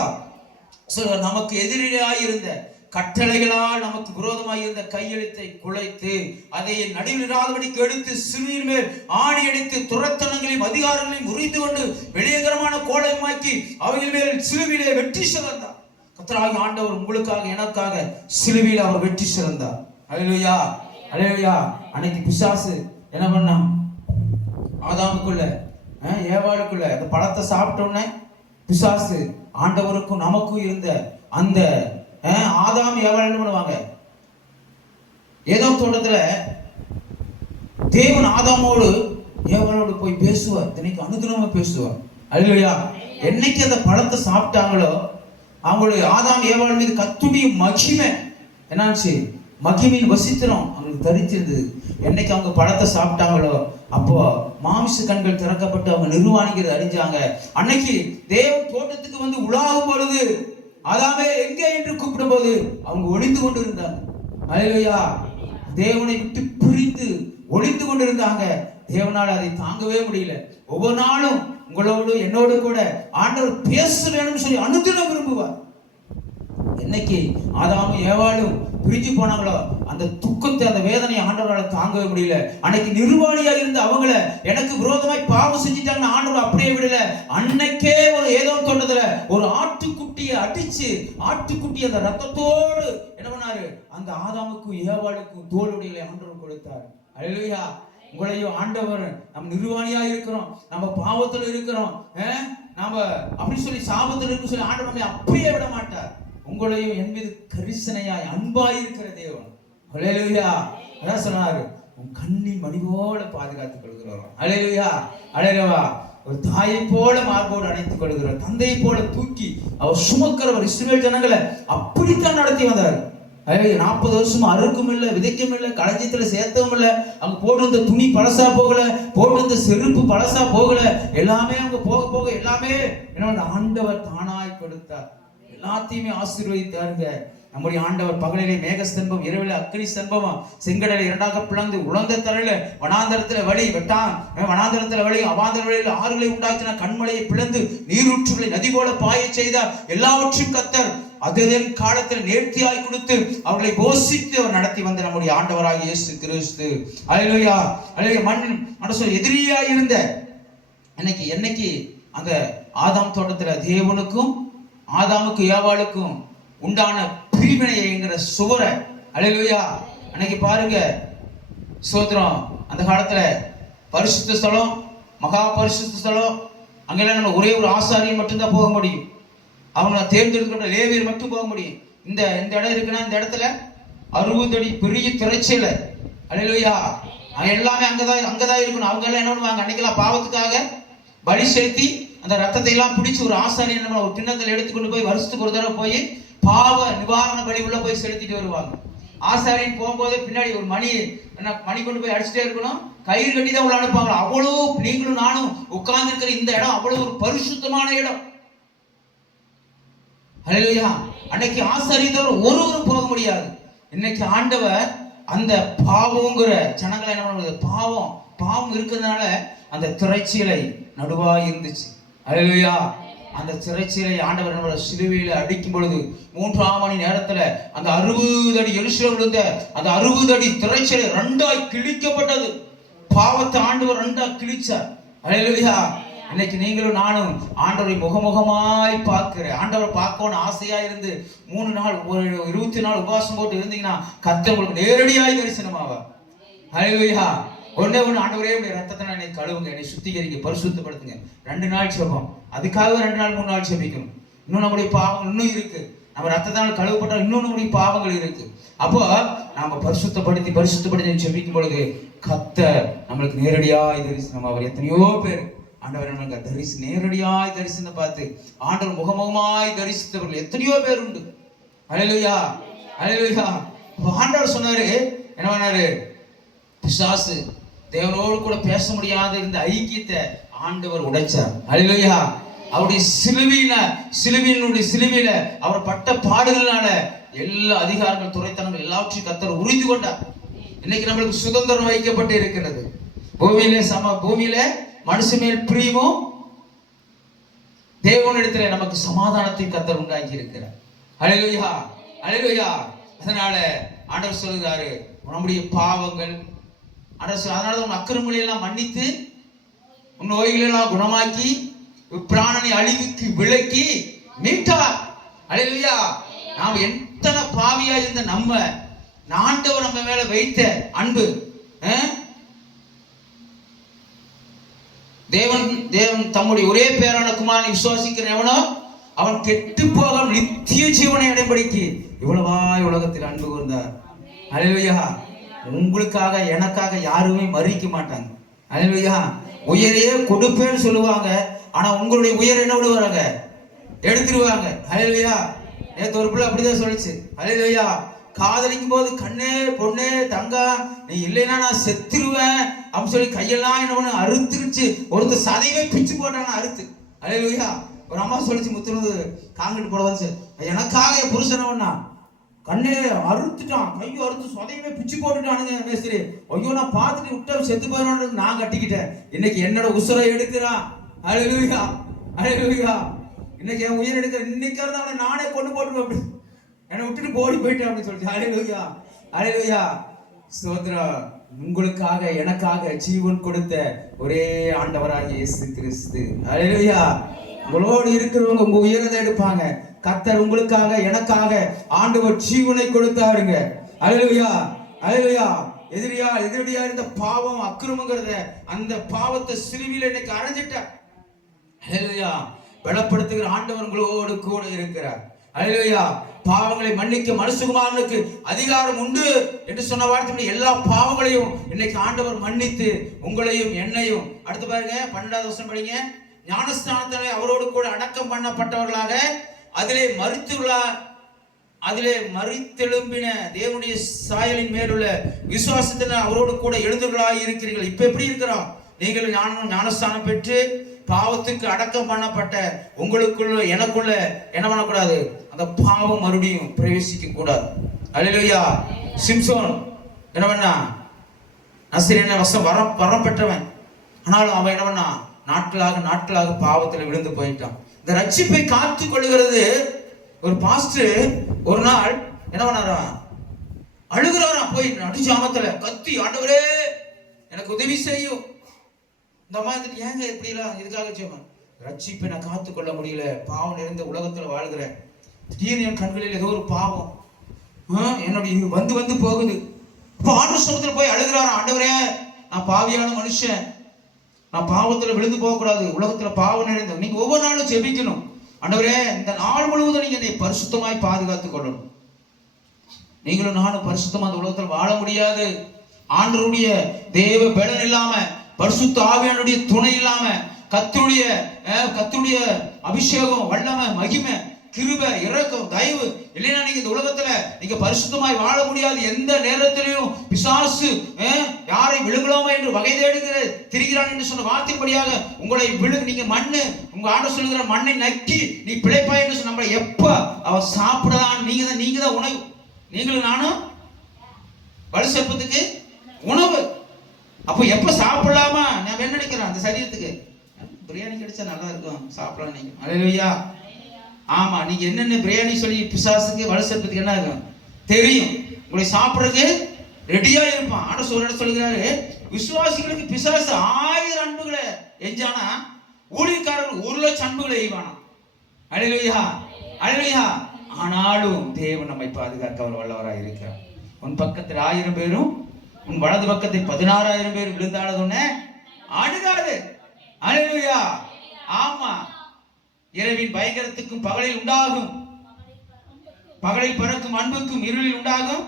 நமக்கு எதிரியாய் இருந்த கட்டளைகளால் நமக்கு விரோதமாய் இருந்த கையெழுத்தை குலைத்து அதை நடுவில் இராதபடிக்கு எடுத்து சிலுவையின் மேல் ஆணி அடித்து துரத்தனங்களையும் அதிகாரங்களையும் உரிந்து கொண்டு வெளியகரமான கோலமாக்கி அவைகள் மேல் சிலுவையிலே வெற்றி சிறந்தார். கர்த்தராகிய ஆண்டவர் உங்களுக்காக எனக்காக சிலுவையில் அவர் வெற்றி சிறந்தார். ஹல்லேலூயா, ஹல்லேலூயா. அன்னைக்கு பிசாசு என்ன பண்ணான்? ஆதாமுக்குள்ள ஏவாளுக்குள்ள அந்த பழத்தை சாப்பிட்டோன்னே பிசாசு ஆண்டவருக்கும் நமக்கும் இருந்த அந்த ஆதாம் ஏவாள் என்ன பண்ணுவாங்க? ஏதோம் தோட்டத்துல தேவன் ஆதாமோடு ஏவாளோடு போய் பேசுவார். தினைக்கு அனுதினமா பேசுவார். ஹல்லேலூயா. என்னைக்கு அந்த பழத்தை சாப்பிட்டாங்களோ அவங்களுடைய ஆதாம் ஏவாள் மீது கர்த்தருடைய மகிமை என்னாச்சு? மகிமையின் வசித்திரம் அவங்களுக்கு தரித்திருந்தது. என்னைக்கு அவங்க பழத்தை சாப்பிட்டாங்களோ அப்போ மாமிச கண்கள் திறக்கப்பட்டு அவங்க நிர்வாணிக்கிறது அறிஞ்சாங்க. அன்னைக்கு தேவன் தோட்டத்துக்கு வந்து உலாகும் பொழுது ஆதாமே எங்கே என்று கூப்பிடும் போது அவங்க ஒளிந்து கொண்டு இருந்தாங்க. ஹல்லேலூயா. தேவனை விட்டு பிரிந்து ஒளிந்து கொண்டிருந்தாங்க. தேவனால் அதை தாங்கவே முடியல. ஒவ்வொரு நாளும் உங்களோடு என்னோடு கூட ஆண்டவர் பேச வேணும்னு சொல்லி அனுதினம் விரும்புவார். என்னைக்கு ஆதாமும் ஏவாளும் பிரிஞ்சு போனாங்களோ அந்த துக்கத்தை, அந்த வேதனையை ஆண்டவரால் தாங்கவே முடியல. அன்னைக்கு நிர்வாணியா இருந்த அவங்கள எனக்கு விரோதமாய் பாவம் செஞ்சுட்டாங்கன்னு ஆண்டவர் அப்படியே விடல. அன்னைக்கே ஒரு ஏதோ தோட்டத்துல ஒரு ஆட்டுக்குட்டியை அடிச்சு, ஆட்டுக்குட்டி அந்த ரத்தத்தோடு என்ன பண்ணாரு, அந்த ஆதாமுக்கும் ஏவாளுக்கும் தோளுடைய ஆண்டவர் கொடுத்தார். அல்லேலூயா. உங்களையும் ஆண்டவர், நம்ம நிர்வாணியா இருக்கிறோம், நம்ம பாவத்துல இருக்கிறோம், நாம அப்படி சொல்லி சாபத்துல இருக்கு சொல்லி ஆண்டவர் நம்மை அப்படியே விட மாட்டார். உங்களையும் என் மீது கரிசனையாய் அன்பாய் இருக்கிற தேவன். அல்லேலூயா. அதான் சொன்னாரு, உன் கண்ணின் மணி போல பாதுகாத்துக் கொள்கிறோம். அல்லேலூயா. அல்லேலூயா. ஒரு தாயை போல மார்போடு அணைத்துக் கொள்கிறோம், தந்தையை போல தூக்கி அவர் சுமக்கிறவர். இஸ்ரவேல் ஜனங்களை அப்படித்தான் நடத்தி வந்தார். 40 வருஷம் அறுக்கும் இல்லை, விதைக்கும் இல்லை, களஞ்சியத்துல சேர்த்தவும் இல்லை. அங்க போட்டிருந்த துணி பழசா போகல, போட்டிருந்த செருப்பு பழசா போகல. எல்லாமே அங்க போக போக எல்லாமே என்ன ஆண்டவர் தானாய் கொடுத்தார். எல்லாத்தையுமே ஆசீர்வதித்தாருங்க. நம்முடைய ஆண்டவர் பகலிலே மேகஸ்தம்பம், இரவிலே அக்னி ஸ்தம்பம், செங்கடலை இரண்டாக பிளந்து உலர்ந்த தரையில வனாந்தரத்துல வழி வெட்டான், வனாந்தரத்துல வழி அவாந்தர வழியில் ஆறுகளை உண்டாக்கின, கண்மலையை பிளந்து நீரூற்றுகளை நதி போல பாய செய்தார். எல்லாவற்றையும் கர்த்தர் அதன் காலத்தில் நேர்த்தியாய் கொடுத்து அவர்களை போஷித்து அவர் நடத்தி வந்த நம்முடைய ஆண்டவராகிய இயேசு கிறிஸ்து. அல்லேலூயா. அல்லேலூயா. மனுஷன் எதிரியாய் இருந்த என்னைக்கு அந்த ஆதாம் தோட்டத்துல தேவனுக்கும் ஆதாமுக்கு ஏவாளுக்கும் உண்டான பிரிவினைங்கிற சுவரை, அல்லேலூயா, அன்னைக்கு பாருங்க சோத்திரம். அந்த காலத்துல பரிசுத்த ஸ்தலம், மகா பரிசுத்த ஸ்தலம், அங்கெல்லாம் நம்ம ஒரே ஒரு ஆசாரியன் மட்டும்தான் போக முடியும். அவங்க தேர்ந்தெடுக்கிற லேவியர் மட்டும் போக முடியும். இந்த இடம் இருக்குன்னா இந்த இடத்துல 60 அடி பெரிய திரைச்சீல, அல்லேலூயா, எல்லாமே அங்கதான் இருக்கணும். அவங்க எல்லாம் என்ன பண்ணுவாங்க, அன்னைக்கெல்லாம் பாவத்துக்காக பலி செலுத்தி அந்த ரத்தத்தை எல்லாம் பிடிச்சி ஒரு ஆசாரியன் ஒரு கிண்ணத்தில் எடுத்துக்கொண்டு போய் வருஷத்துக்கு ஒரு தடவை போய் பாவ நிவாரண பலி உள்ள போய் செலுத்திட்டு வருவாங்க. ஆசாரியன் போகும்போது பின்னாடி ஒரு மணி கொண்டு போய் அடிச்சுட்டே இருக்கணும், கயிறு கட்டி தான் உள்ள அனுப்பாங்க. அவ்வளவு நீங்களும் நானும் உட்கார்ந்து இருக்கிற இந்த இடம் அவ்வளவு ஒரு பரிசுத்தமான இடம். அல்லேலூயா. அன்னைக்கு ஆசாரியத்தவர் ஒருவரும் போக முடியாது. இன்னைக்கு ஆண்டவர் அந்த பாவங்கிற ஜனங்களை என்ன பண்ணுறது, பாவம் இருக்கிறதுனால அந்த திரைச்சீலை நடுவாய் இருந்துச்சு. அல்லேலூயா. அந்த திரைச்சீலை ஆண்டவர் நம்மளோட சிலுவையில அடிக்கும் பொழுது 3 மணி நேரத்துல அந்த 60 அடி எருசலேம் விழுந்த அந்த 60 அடி திரைச்சீலை 2ஆய் கிழிக்கப்பட்டது. பாவத்தை ஆண்டவர் 2ஆய் கிழிச்சார். அல்லேலூயா. இன்னைக்கு நீங்களும் நானும் ஆண்டவரை முகமுகமாய் பார்க்கிறேன். ஆண்டவரை பார்க்கணும்னு ஆசையா இருந்து 3 நாள் ஒரு 20 நாள் உபவாசம் போட்டு இருந்தீங்கன்னா கர்த்தர் உங்களுக்கு நேரடியாய் தரிசனமாவார். அல்லேலூயா. ஒண்ணு ஆண்டவரே உடைய ரத்தத்தை என்னை கழுவுங்க, என்னை சுத்திகரிங்க, பரிசுத்தப்படுத்துங்க. 2 நாள் செபம். அதுக்காக 2 நாள் 3 நாள் செபிக்கணும். இன்னும் நம்முடைய பாவங்கள் இன்னும் இருக்கு. நம்ம ரத்தத்தால் கழுவப்பட்டால் இன்னும் நம்முடைய பாவங்கள் இருக்கு. அப்போ நாம பரிசுத்தப்படுத்தி செபிக்கும் பொழுது கர்த்தர் நம்மளுக்கு நேரடியாய் தரிசனமாவார். எத்தனையோ பேர் ஆண்டவர் நம்மளுக்கு நேரடியாய் தரிசனம் பார்த்து ஆண்டவர் முகமுகமாய் தரிசித்தவர்கள் எத்தனையோ பேர் உண்டு. அல்லேலூயா. அல்லேலூயா. ஆண்டவர் சொன்னாரு, என்ன பண்ணாரு, பிசாசு தேவனோடு கூட பேச முடியாத இந்த ஐக்கியத்தை ஆண்டவர் உடைச்சார். அல்லேலூயா. அவருடைய சிலுவையில அவர் பட்ட பாடுகளால எல்லா அதிகாரங்கள், துறைத்தனங்கள் எல்லாவற்றையும் கர்த்தர் உறுதி கொண்டார். இன்னைக்கு நம்மளுக்கு சுதந்திரம் வைக்கப்பட்டு இருக்கிறது. பூமியில மனுஷ மேல் பிரியமும் தேவனிடத்துல நமக்கு சமாதானத்தை கர்த்தர் உண்டாக்கி இருக்கிறார். அல்லேலூயா. அல்லேலூயா. அதனால ஆண்டவர் சொல்லுகிறாரு, நம்முடைய பாவங்கள் அதனால உன் அக்கிரமங்களை எல்லாம் மன்னித்து உன் நோய்களை எல்லாம் குணமாக்கி பிராணனை அழிவுக்கு விலக்கி மீட்டார். அல்லேலூயா. நாம் எத்தனை பாவியா இருந்த நம்ம ஆண்டவர் நம்ம மேல வைத்த அன்பு, தேவன் தம்முடைய ஒரே பேரான குமாரனை விசுவாசிக்கிறவனோ அவன் கெட்டு போக நித்திய ஜீவனை அடைம்படிக்கு இவ்வளவாய் உலகத்தில் அன்பு கூர்ந்தார். அல்லேலூயா. உங்களுக்காக எனக்காக யாருமே மறிக்க மாட்டாங்க. அல்லேலூயா. உயரையே கொடுப்பேன்னு சொல்லுவாங்க, ஆனா உங்களுடைய உயர் என்ன விடுவாங்க, எடுத்துருவாங்க. அல்லேலூயா. நேற்று ஒரு பிள்ளை அப்படிதான் சொல்லிச்சு. அல்லேலூயா. காதலிக்கும் போது கண்ணே பொண்ணே தங்கா நீ இல்லைன்னா நான் செத்துருவேன் அப்படின்னு சொல்லி கையெல்லாம் என்ன பண்ண அறுத்துக்கிச்சு. ஒருத்தர் சதைவே பிச்சு போட்டாங்க அறுத்து. அல்லேலூயா. ஒரு அம்மா சொல்லிச்சு, முத்துனது காங்கிட்டு போட வந்து எனக்காக என் புருஷனை ஒண்ணா கண்ணே அறுத்துட்டான், கையை அறுத்து சொதையவே பிச்சு போட்டுட்டானுங்க மேஸ்திரி. ஐயோ நான் பார்த்துட்டு விட்டா செத்து போயிடணும், நான் கட்டிக்கிட்டேன். இன்னைக்கு என்னோட உசுரை எடுக்கிறான். அல்லேலூயா, அல்லேலூயா. இன்னைக்கு என் உயிர் எடுக்கிற, இன்னைக்கு அவனை நானே கொண்டு போட்டு அப்படி என்னை விட்டுட்டு போடி போயிட்டேன் அப்படின்னு சொல்லிட்டு. அல்லேலூயா, அல்லேலூயா. ஸ்தோத்திரம். உங்களுக்காக எனக்காக ஜீவன் கொடுத்த ஒரே ஆண்டவராகிய இயேசு கிறிஸ்து. அல்லேலூயா. உங்களோடு இருக்கிறவங்க உங்க உயிரதை எடுப்பாங்க. கர்த்தர் உங்களுக்காக எனக்காக ஆண்டவர் ஜீவனை கொடுத்தாருங்க. அல்லேலூயா, அல்லேலூயா. எதிரியா இருந்த பாவம் அக்கிரமங்கிறத அந்த பாவத்தை சிலுவையில இன்னைக்கு அடைஞ்சிட்ட. அல்லேலூயா. பலப்படுத்துகிற ஆண்டவர் உங்களோடு கூட இருக்கிறார். அல்லேலூயா. பாவங்களை மன்னிக்க மனுஷகுமாரனுக்கு அதிகாரம் உண்டு என்று சொன்ன வார்த்தை எல்லா பாவங்களையும் இன்னைக்கு ஆண்டவர் மன்னித்து உங்களையும் என்னையும். அடுத்து பாருங்க 12வது வசனம் படிங்க. ஞானஸ்நானத்தாலே அவரோடு கூட அடக்கம் பண்ணப்பட்டவர்களாக அதிலே மரித்தெழும்பின தேவனுடைய சாயலின் மேலுள்ள விசுவாசத்தினால் அவரோடு கூட எழுந்துகளாய் இருக்கிறீர்கள். இப்ப எப்படி இருக்கிறோம்? நீங்கள் ஞானஸ்தானம் பெற்று பாவத்துக்கு அடக்கம் பண்ணப்பட்ட உங்களுக்குள்ள எனக்குள்ள என்ன பண்ணக்கூடாது? அந்த பாவம் மறுபடியும் பிரவேசிக்க கூடாது. அல்லேலூயா. சிம்சோன் என்ன பண்ணா? நசரேயன வரம் பெற்றவன். ஆனாலும் அவன் என்ன பண்ணா? நாட்களாக பாவத்தில் விழுந்து போயிட்டான். இந்த ரட்சிப்பை காத்து கொள்கிறது ஒரு பாஸ்டர் ஒரு நாள் என்ன பண்ணாரா? அழுகிறாராம். போய் நடுஜாமத்துல கத்தி, ஆண்டவரே எனக்கு உதவி செய்யும். இந்த அம்மா வந்துட்டு, ஏங்க இப்படிலாம் இதுக்காக செய்வேன்? ரட்சிப்பை நான் காத்து கொள்ள முடியல, பாவம் நிறைந்த உலகத்துல வாழ்கிறேன். திடீர்னு என் கண்களில் ஏதோ ஒரு பாவம் என்னுடைய வந்து போகுது. இப்போ ஆண்டவர் சமூகத்துல போய் அழுகிறாராம். ஆண்டவரே நான் பாவியான மனுஷன், நான் பாவத்துல விழுந்து போகக்கூடாது, உலகத்துல பாவம் நிறைந்த. நீங்க ஒவ்வொரு நாளும் ஜெபிக்கணும். ஆண்டவரே இந்த நாள் முழுவதும் நீங்க என்னை பரிசுத்தமாய் பாதுகாத்துக் கொள்ளணும். நீங்களும் நானும் பரிசுத்தமா அந்த உலகத்தில் வாழ முடியாது. ஆண்டவருடைய தேவ பலன் இல்லாம, பரிசுத்த ஆவியானுடைய துணை இல்லாம, கர்த்தருடைய அபிஷேகம், வல்லமை, மகிமை, கிருபை, இரக்கம், தயவு இல்லைன்னா நீங்க இந்த உலகத்துல நீங்க பரிசுத்தமாய் வாழ முடியாது. எந்த நேரத்திலையும் பிசாசு யாரை விழுங்கலாமா என்று வகை திரிகிறான் என்று சொன்ன வார்த்தைப்படியாக உங்களை நீங்க மண்ணு, உங்க ஆண்டவர் சொல்லுகிற மண்ணை நக்கி நீ பிழைப்பாய் என்று சொன்ன நம்மளை எப்ப அவ சாப்பிடலாம். நீங்க தான் உணவு. நீங்களும் நானும் வலு சேர்ப்பதுக்கு உணவு. அப்போ எப்ப சாப்பிடலாமா? நான் என்ன நினைக்கிறேன்? அந்த சரீரத்துக்கு பிரியாணி கிடைச்சா நல்லா இருக்கும், சாப்பிடலாம். நீங்க அல்லேலூயா. ஆமா, நீங்க என்னென்ன பிரியாணி சொல்லி பிசாசுக்கு வலு சேர்ப்பதுக்கு என்ன இருக்கும் தெரியும். உங்களை சாப்பிடுறதுக்கு ரெடியா இருப்பான். ஆனா சொல்லுகிறாரு, விசுவாசிகளுக்கு பிசாசு 1000 அன்புகளை எஞ்சானா ஊழியக்காரர்கள் 1,00,000 அன்புகளை எய்வானா. அல்லேலூயா, அல்லேலூயா. ஆனாலும் தேவன் நம்மை பாதுகாக்க அவர் வல்லவராக இருக்கிறார். உன் பக்கத்தில் 1000 பேரும் உன் வலது பக்கத்தில் 16,000 பேர் விழுந்தானதுன்னு அணுகாது. அல்லேலூயா. ஆமா, இரவின் பயங்கரத்துக்கும் பகலில் உண்டாகும், பகலில் பறக்கும் அன்புக்கும் இருளில் உண்டாகும்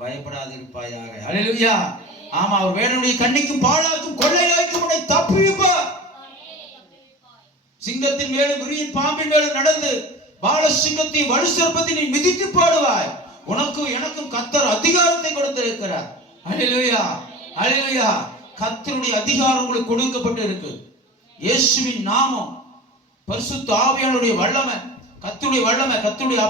பயப்படாது இருப்பாயாக. அல்லேலூயா. ஆமா, அவர் வேடனுடைய கண்ணிக்கும் பாழாக்கும் கொள்ளை நோய்க்கும் உன்னை தப்புவிப்பார். சிங்கத்தின் மேலும் விரியின் பாம்பின் மேலும் நடந்து பால சிங்கத்தையும் வலு சர்ப்பத்தை நீ மிதித்து பாடுவாய். உனக்கும் எனக்கும் கர்த்தர் அதிகாரத்தை கொடுத்திருக்கிறார். அல்லேலூயா, அல்லேலூயா. கர்த்தருடைய அதிகாரம் உங்களுக்கு கொடுக்கப்பட்டு இருக்கு. இயேசுவின் நாமம், பரிசுத்த ஆவியானவருடைய வல்லமை, கர்த்தருடைய வல்லமை, கர்த்தருடைய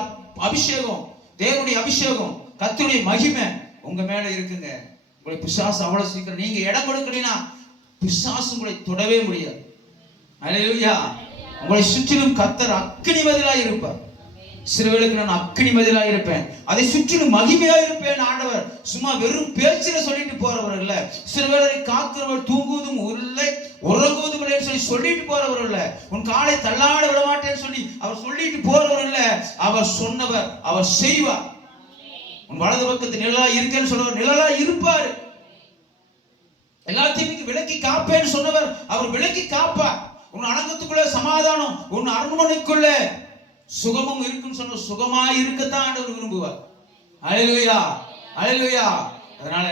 அபிஷேகம், தேவனுடைய அபிஷேகம், கர்த்தருடைய மகிமை உங்க மேல இருக்குங்க. உங்களை பிசாசு அவ்வளவு சீக்கிரம் நீங்க இடம் கொடுக்கலனா பிசாசு உங்களை தொடவே முடியாது. அல்லேலூயா. உங்களை சுற்றிலும் கர்த்தர் அக்கினி மதிலாய் இருப்பார். சிறுவேளுக்கு நான் அக்கினி மதிலாய் இருப்பேன், அதை சுற்றிலும் மகிமையா இருப்பேன். ஆண்டவர் சும்மா வெறும் பேச்சில சொல்லிட்டு போறவர் இல்ல. சிறுவேளரை காக்கிறவர் தூங்குவதும் இல்லை உறங்குவதும் இல்லை சொல்லி சொல்லிட்டு போறவர் இல்ல. உன் காலை தள்ளாட விட மாட்டேன்னு சொல்லி அவர் சொல்லிட்டு போறவர் இல்ல. அவர் சொன்னவர் அவர் செய்வார். உன் வலது பக்கத்து நிழலா இருக்கேன்னு சொன்னவர் நிழலா இருப்பார். எல்லாத்தையும் விலக்கி காப்பேன்னு சொன்னவர் அவர் விலக்கி காப்பார். உன் அடங்கத்துக்குள்ள சமாதானம், உன் அரண்மனைக்குள்ள சுகமும் இருக்குன்னு சொன்ன சுகமாய் இருக்கத்தான் ஆண்டவர் விரும்புவார். அல்லேலூயா, அல்லேலூயா. அதனால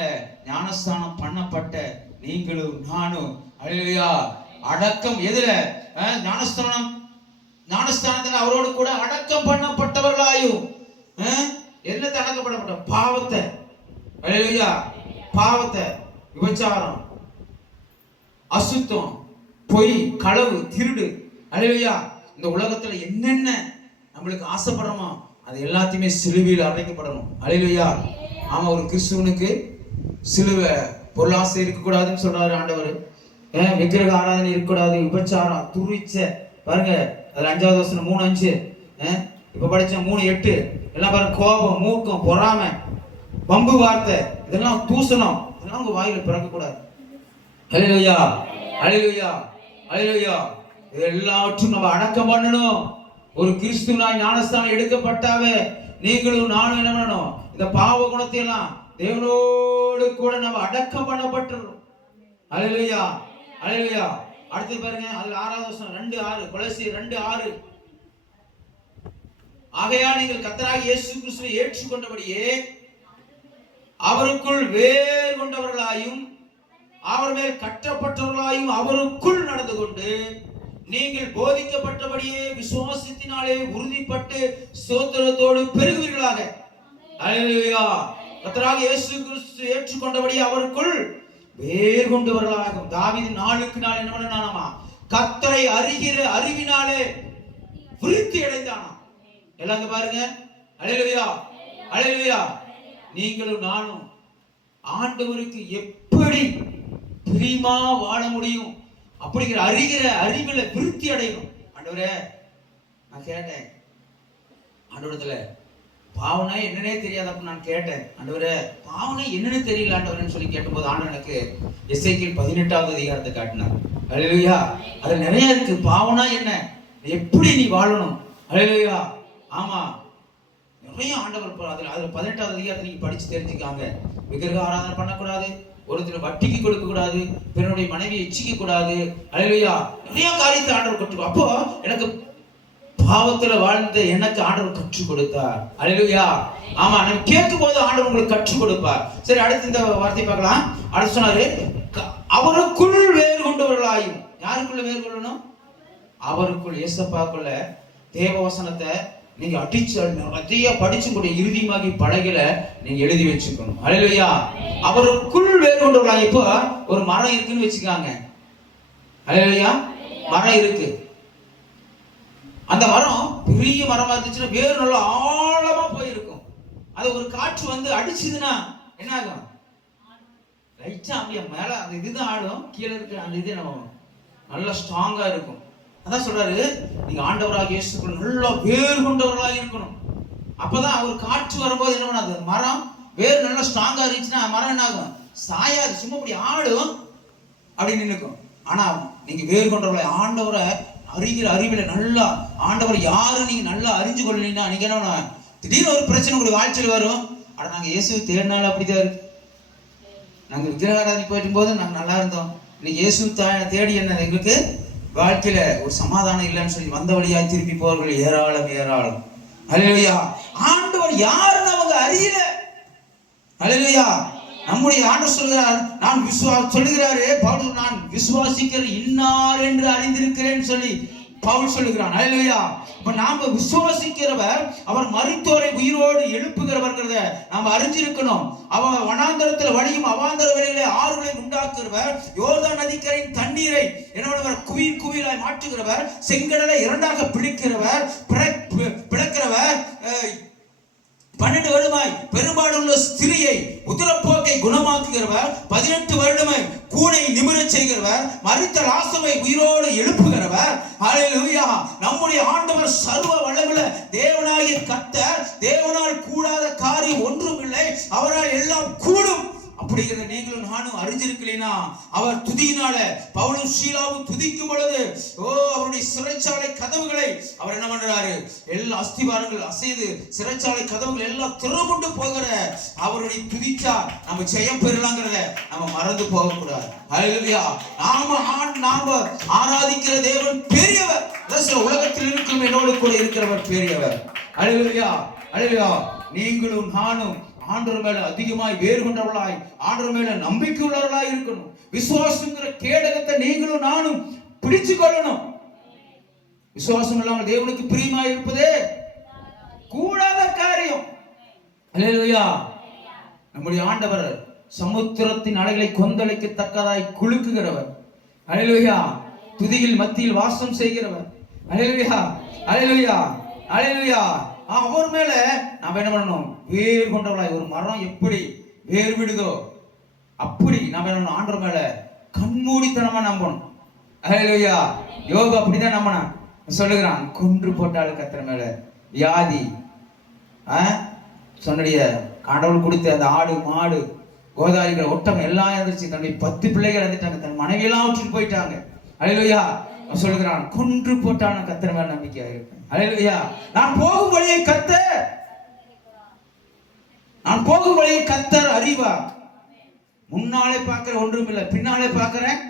ஞானஸ்தானம் பண்ணப்பட்ட நீங்களும் நானும் அல்லேலூயா அடக்கம் எதுல? ஞானஸ்தானத்துல அவரோடு கூட அடக்கம் பண்ணப்பட்டவர்களாயும் என்னத்தை அடக்கப்படப்பட்ட? பாவத்தை. அல்லேலூயா. பாவத்தை, விபச்சாரம், அசுத்தம், பொய், களவு, திருடு. அல்லேலூயா. இந்த உலகத்துல என்னென்ன நம்மளுக்கு ஆசைப்படுறோமோ அது எல்லாத்தையுமே சிலுவையில் அறைக்கப்படணும். அல்லேலூயா. ஆமா, ஒரு கிறிஸ்துவனுக்கு சிலுவை பொருளாசை இருக்கக்கூடாதுன்னு சொல்றாரு ஆண்டவர். விக்கிரக ஆராதனை இருக்கக்கூடாது, விபச்சாரம், துரிச்ச பாருங்க, அதுல 5வது வசனம் 3:5, இப்ப படிச்ச 3:8 எல்லாம் பாருங்க. கோபம், மூர்க்கம், பொறாமை, வம்பு வார்த்தை, இதெல்லாம் தூசணம், இதெல்லாம் உங்க வாயில பிறக்க கூடாது. அல்லேலூயா, அல்லேலூயா, அல்லேலூயா. இது எல்லாவற்றும் நம்ம அடக்கம் பண்ணணும். ஒரு கிறிஸ்துவனாய் ஞானஸ்தானம் எடுக்கப்பட்டாவே நீங்களும் நானும் என்ன பண்ணணும்? இந்த பாவ குணத்தை எல்லாம் தேவனோடு கூட நம்ம அடக்கம் பண்ணப்பட்டுறோம். அல்லேலூயா, அல்லேலூயா. அடுத்து பாருங்க, அதுல 6வது வசனம் 2:6, கொலோசியர் 2:6. ஆகையால் நீங்கள் கர்த்தராகிய இயேசு கிறிஸ்துவை ஏற்றுக்கொண்டபடியே அவருக்குள் வேர் கொண்டவர்களாயும் அவர் மேல் கட்டப்பட்டவர்களாயும் அவருக்குள் நடந்து கொண்டு நீங்கள் போதிக்கப்பட்டபடியே விசுவாசத்தினாலே உறுதிப்பட்டு ஸ்தோத்திரத்தோடு பெருகுவீர்களாக. அல்லேலூயா. கர்த்தராகிய இயேசு கிறிஸ்து ஏற்றுக்கொண்டபடியே அவருக்குள் வேர் கொண்டவர்களாகும். தாவீது நாளுக்கு நாள் என்ன பண்ணானாமா? கர்த்தரை அறிகிற அறிவினாலே விருத்தி அடைந்தானாம். எல்லாம் பாருங்க. அல்லேலூயா, அல்லேலூயா. நீங்களும் நானும் ஆண்டவருக்கு எப்படி பிரியமா வாழ முடியும் அப்படிங்கிற அறிகிற அறிவுல விருத்தி அடையணும். ஆண்டவரே, நான் கேட்டேன் ஆண்டவரத்துல, பாவனை என்னன்னே தெரியாது அப்படின்னு நான் கேட்டேன். ஆண்டவரே, பாவனை என்னன்னு தெரியல ஆண்டவரேன்னு சொல்லி கேட்டபோது ஆண்டவர் எனக்கு எசேக்கியேல் 18வது அதிகாரத்தை காட்டினார். அல்லேலூயா. அதுல நிறைய இருக்கு. பாவனா என்ன, எப்படி நீ வாழணும். அல்லேலூயா. ஆமா, நிறைய ஆண்டவர் அதுல 18வது அதிகாரத்தை நீங்க படிச்சு தெரிஞ்சுக்காங்க. விக்கிரக ஆராதனை பண்ணக்கூடாது, ஒருத்தர் வட்டிக்கு கொடுக்க கூடாது, பிறனுடைய மனைவியை எச்சிக்க கூடாது. அல்லேலூயா. நிறைய காரியத்தை ஆண்டவர் கற்றுக்கோ. அப்போ எனக்கு பாவத்துல வாழ்ந்த எனக்கு ஆண்டவர் கற்றுக் கொடுத்தார். அல்லேலூயா. ஆமா, நம்ம கேட்கும் போது ஆண்டவர் உங்களுக்கு கற்றுக் கொடுப்பார். சரி, அடுத்து இந்த வார்த்தை பார்க்கலாம். அடுத்து சொன்னாரு, அவருக்குள் வேறு கொண்டவர்களாயும். யாருக்குள்ள வேறு கொள்ளணும்? அவருக்குள். ஏசப்பாக்குள்ள தேவ வசனத்தை நீங்க அடிச்சு நிறைய படிச்சு கூட இறுதியாகி பலகையில நீங்க எழுதி வச்சுக்கணும். அல்லேலூயா. அவருக்குள் வேறு கொண்டவர்களாயும். இப்போ ஒரு மரம் இருக்குன்னு வச்சுக்காங்க. அல்லேலூயா. மரம் இருக்கு. அந்த மரம் பெரிய மரமா இருந்துச்சுன்னா வேறு நல்லா ஆழமா போயிருக்கும். அது ஒரு காற்று வந்து அடிச்சுதுன்னா என்ன ஆகும்? லைட்டா அப்படியே மேல அந்த இதுதான் ஆடும், கீழே இருக்கு அந்த இது நம்ம நல்லா ஸ்ட்ராங்கா இருக்கும். அதான் சொல்றாரு, நீங்க ஆண்டவராக இயேசுக்குள்ள நல்லா வேறு கொண்டவர்களாக இருக்கணும். அப்பதான் ஒரு காற்று வரும்போது என்ன பண்ணாது? மரம் வேறு நல்லா ஸ்ட்ராங்கா இருந்துச்சுன்னா மரம் என்ன ஆகும்? சாயாது, சும்மா அப்படி ஆடும், அப்படி நின்னுக்கும். ஆனா நீங்க வேறு கொண்டவர்களை ஆண்டவரை அறிகிற அறிவில நல்லா ஆண்டவர் யாரு நீங்க நல்லா அறிஞ்சு கொள்ளீங்கன்னா நீங்க என்ன, திடீர்னு ஒரு பிரச்சனை உங்களுக்கு வாழ்க்கையில் வரும். ஆனா நாங்க இயேசு தேடினாலும் அப்படிதான் இருக்கு. நாங்க விக்கிரகாராதனை போயிடும் போது நாங்க நல்லா இருந்தோம். இன்னைக்கு இயேசு தேடி என்ன எங்களுக்கு வாழ்க்கையில ஒரு சமாதானம் இல்லைன்னு சொல்லி வந்த வழியாய் திருப்பி போவர்கள் ஏராளம் ஏராளம். அல்லேலூயா. ஆண்டவர் யாருன்னு அவங்க அறியல. அல்லேலூயா. நம்முடைய ஆண்டவர் சொல்கிறார், நான் சொல்லுகிறாரு பவுல், நான் விசுவாசிக்கிற இன்னார் என்று அறிந்திருக்கிறேன்னு சொல்லி பவுல் சொல்லுகிறான். அல்லேலூயா. இப்ப நாம விசுவாசிக்கிறவர் அவர் மரித்தோரை உயிரோடு எழுப்புகிறவர்கிறத நாம அறிஞ்சிருக்கணும். அவர் வனாந்தரத்தில் வழியும் அவாந்தர வழிகளை ஆறுகளை உண்டாக்குகிறவர், யோர்தான் நதிக்கரையின் தண்ணீரை என்ன குயில் குயிலாய் மாற்றுகிறவர், செங்கடலை இரண்டாக பிடிக்கிறவர், பிளக்கிறவர், 12 வருடமாய் பெரும்பாடுள்ள ஸ்திரியை உதிரப்போக்கை குணமாக்குகிறவர், 18 வருடமாய் கூனை நிமிரச் செய்கிறவர், மரித்த லாசரை உயிரோடு எழுப்புகிறவர். அல்லேலூயா. நம்முடைய ஆண்டவர் சர்வ வல்லமையுள்ள தேவனாகிய கர்த்தர். தேவனால் கூடாத காரியம் ஒன்றும் இல்லை, அவரால் எல்லாம் கூடும். அப்படிங்கிறத நீங்களும் நானும் அறிஞ்சிருக்கலைனா, அவர் துதியினால பவுலும் சீலாவும் துதிக்கும் பொழுது அவருடைய சிறைச்சாலை கதவுகளை அவர் என்ன பண்றாரு? எல்லா அஸ்திவாரங்கள் அசைது சிறைச்சாலை கதவுகள் எல்லாம் திறமுண்டு போகிற அவருடைய துதிச்சா நம்ம ஜெயம் பெறலாங்கிறத நம்ம மறந்து போக கூடாது. அல்லேலூயா. நாம ஆராதிக்கிற தேவன் பெரியவர். உலகத்தில் இருக்கும் என்னோடு கூட இருக்கிறவர் பெரியவர். அல்லேலூயா, அல்லேலூயா. நீங்களும் நானும் ஆண்டவர் மேல அதிகமாய் வேறு கொண்டவர்களாய் ஆண்டவர் மேல நம்பிக்கை உள்ளவர்களாய் இருக்கணும். விசுவாசங்கிற கேடகத்தை நீங்களும் நானும் பிடிச்சு கொள்ளணும். விசுவாசம் இல்லாமல் தேவனுக்கு பிரியமாய் இருப்பதே கூடாத காரியம். அல்லேலூயா. நம்முடைய ஆண்டவர் சமுத்திரத்தின் அலைகளை கொந்தளிக்கத்தக்கதாய் குலுக்குகிறவர். அல்லேலூயா. துதியில் மத்தியில் வாசம் செய்கிறவர். அல்லேலூயா, அல்லேலூயா, அல்லேலூயா. அவர் மேல நாம என்ன பண்ணணும்? வேர் கொண்டவளாய். ஒரு மரம் எப்படி வேர் விடுதோ அப்படி நாம என்ன பண்ணணும்? ஆண்டவர் மேல கண்மூடித்தனமா நம்பணும். ஹல்லேலூயா. யோபு அப்படிதான் நம்பினான். சொல்லுகிறான், கொன்று போட்டாலும் கர்த்தர் மேல வியாதி சொன்னுடைய கடவுள் கொடுத்த அந்த ஆடு மாடு கோதாரிகள் ஒட்டகம் எல்லாம் இருந்துச்சு. தன்னுடைய 10 பிள்ளைகள் இறந்துட்டாங்க. தன் மனைவியெல்லாம் விட்டுட்டு போயிட்டாங்க. ஹல்லேலூயா. சொல்லுகிறான், கொன்று போட்டாலும் கர்த்தர் மேல நம்பிக்கையா இருப்பேன். ஹல்லேலூயா. நான் போகும் வழியை கர்த்தர் அறிவார். முன்னாலே பார்க்கிற ஒன்றும் இல்லை, பின்னாலே பார்க்கிறேன்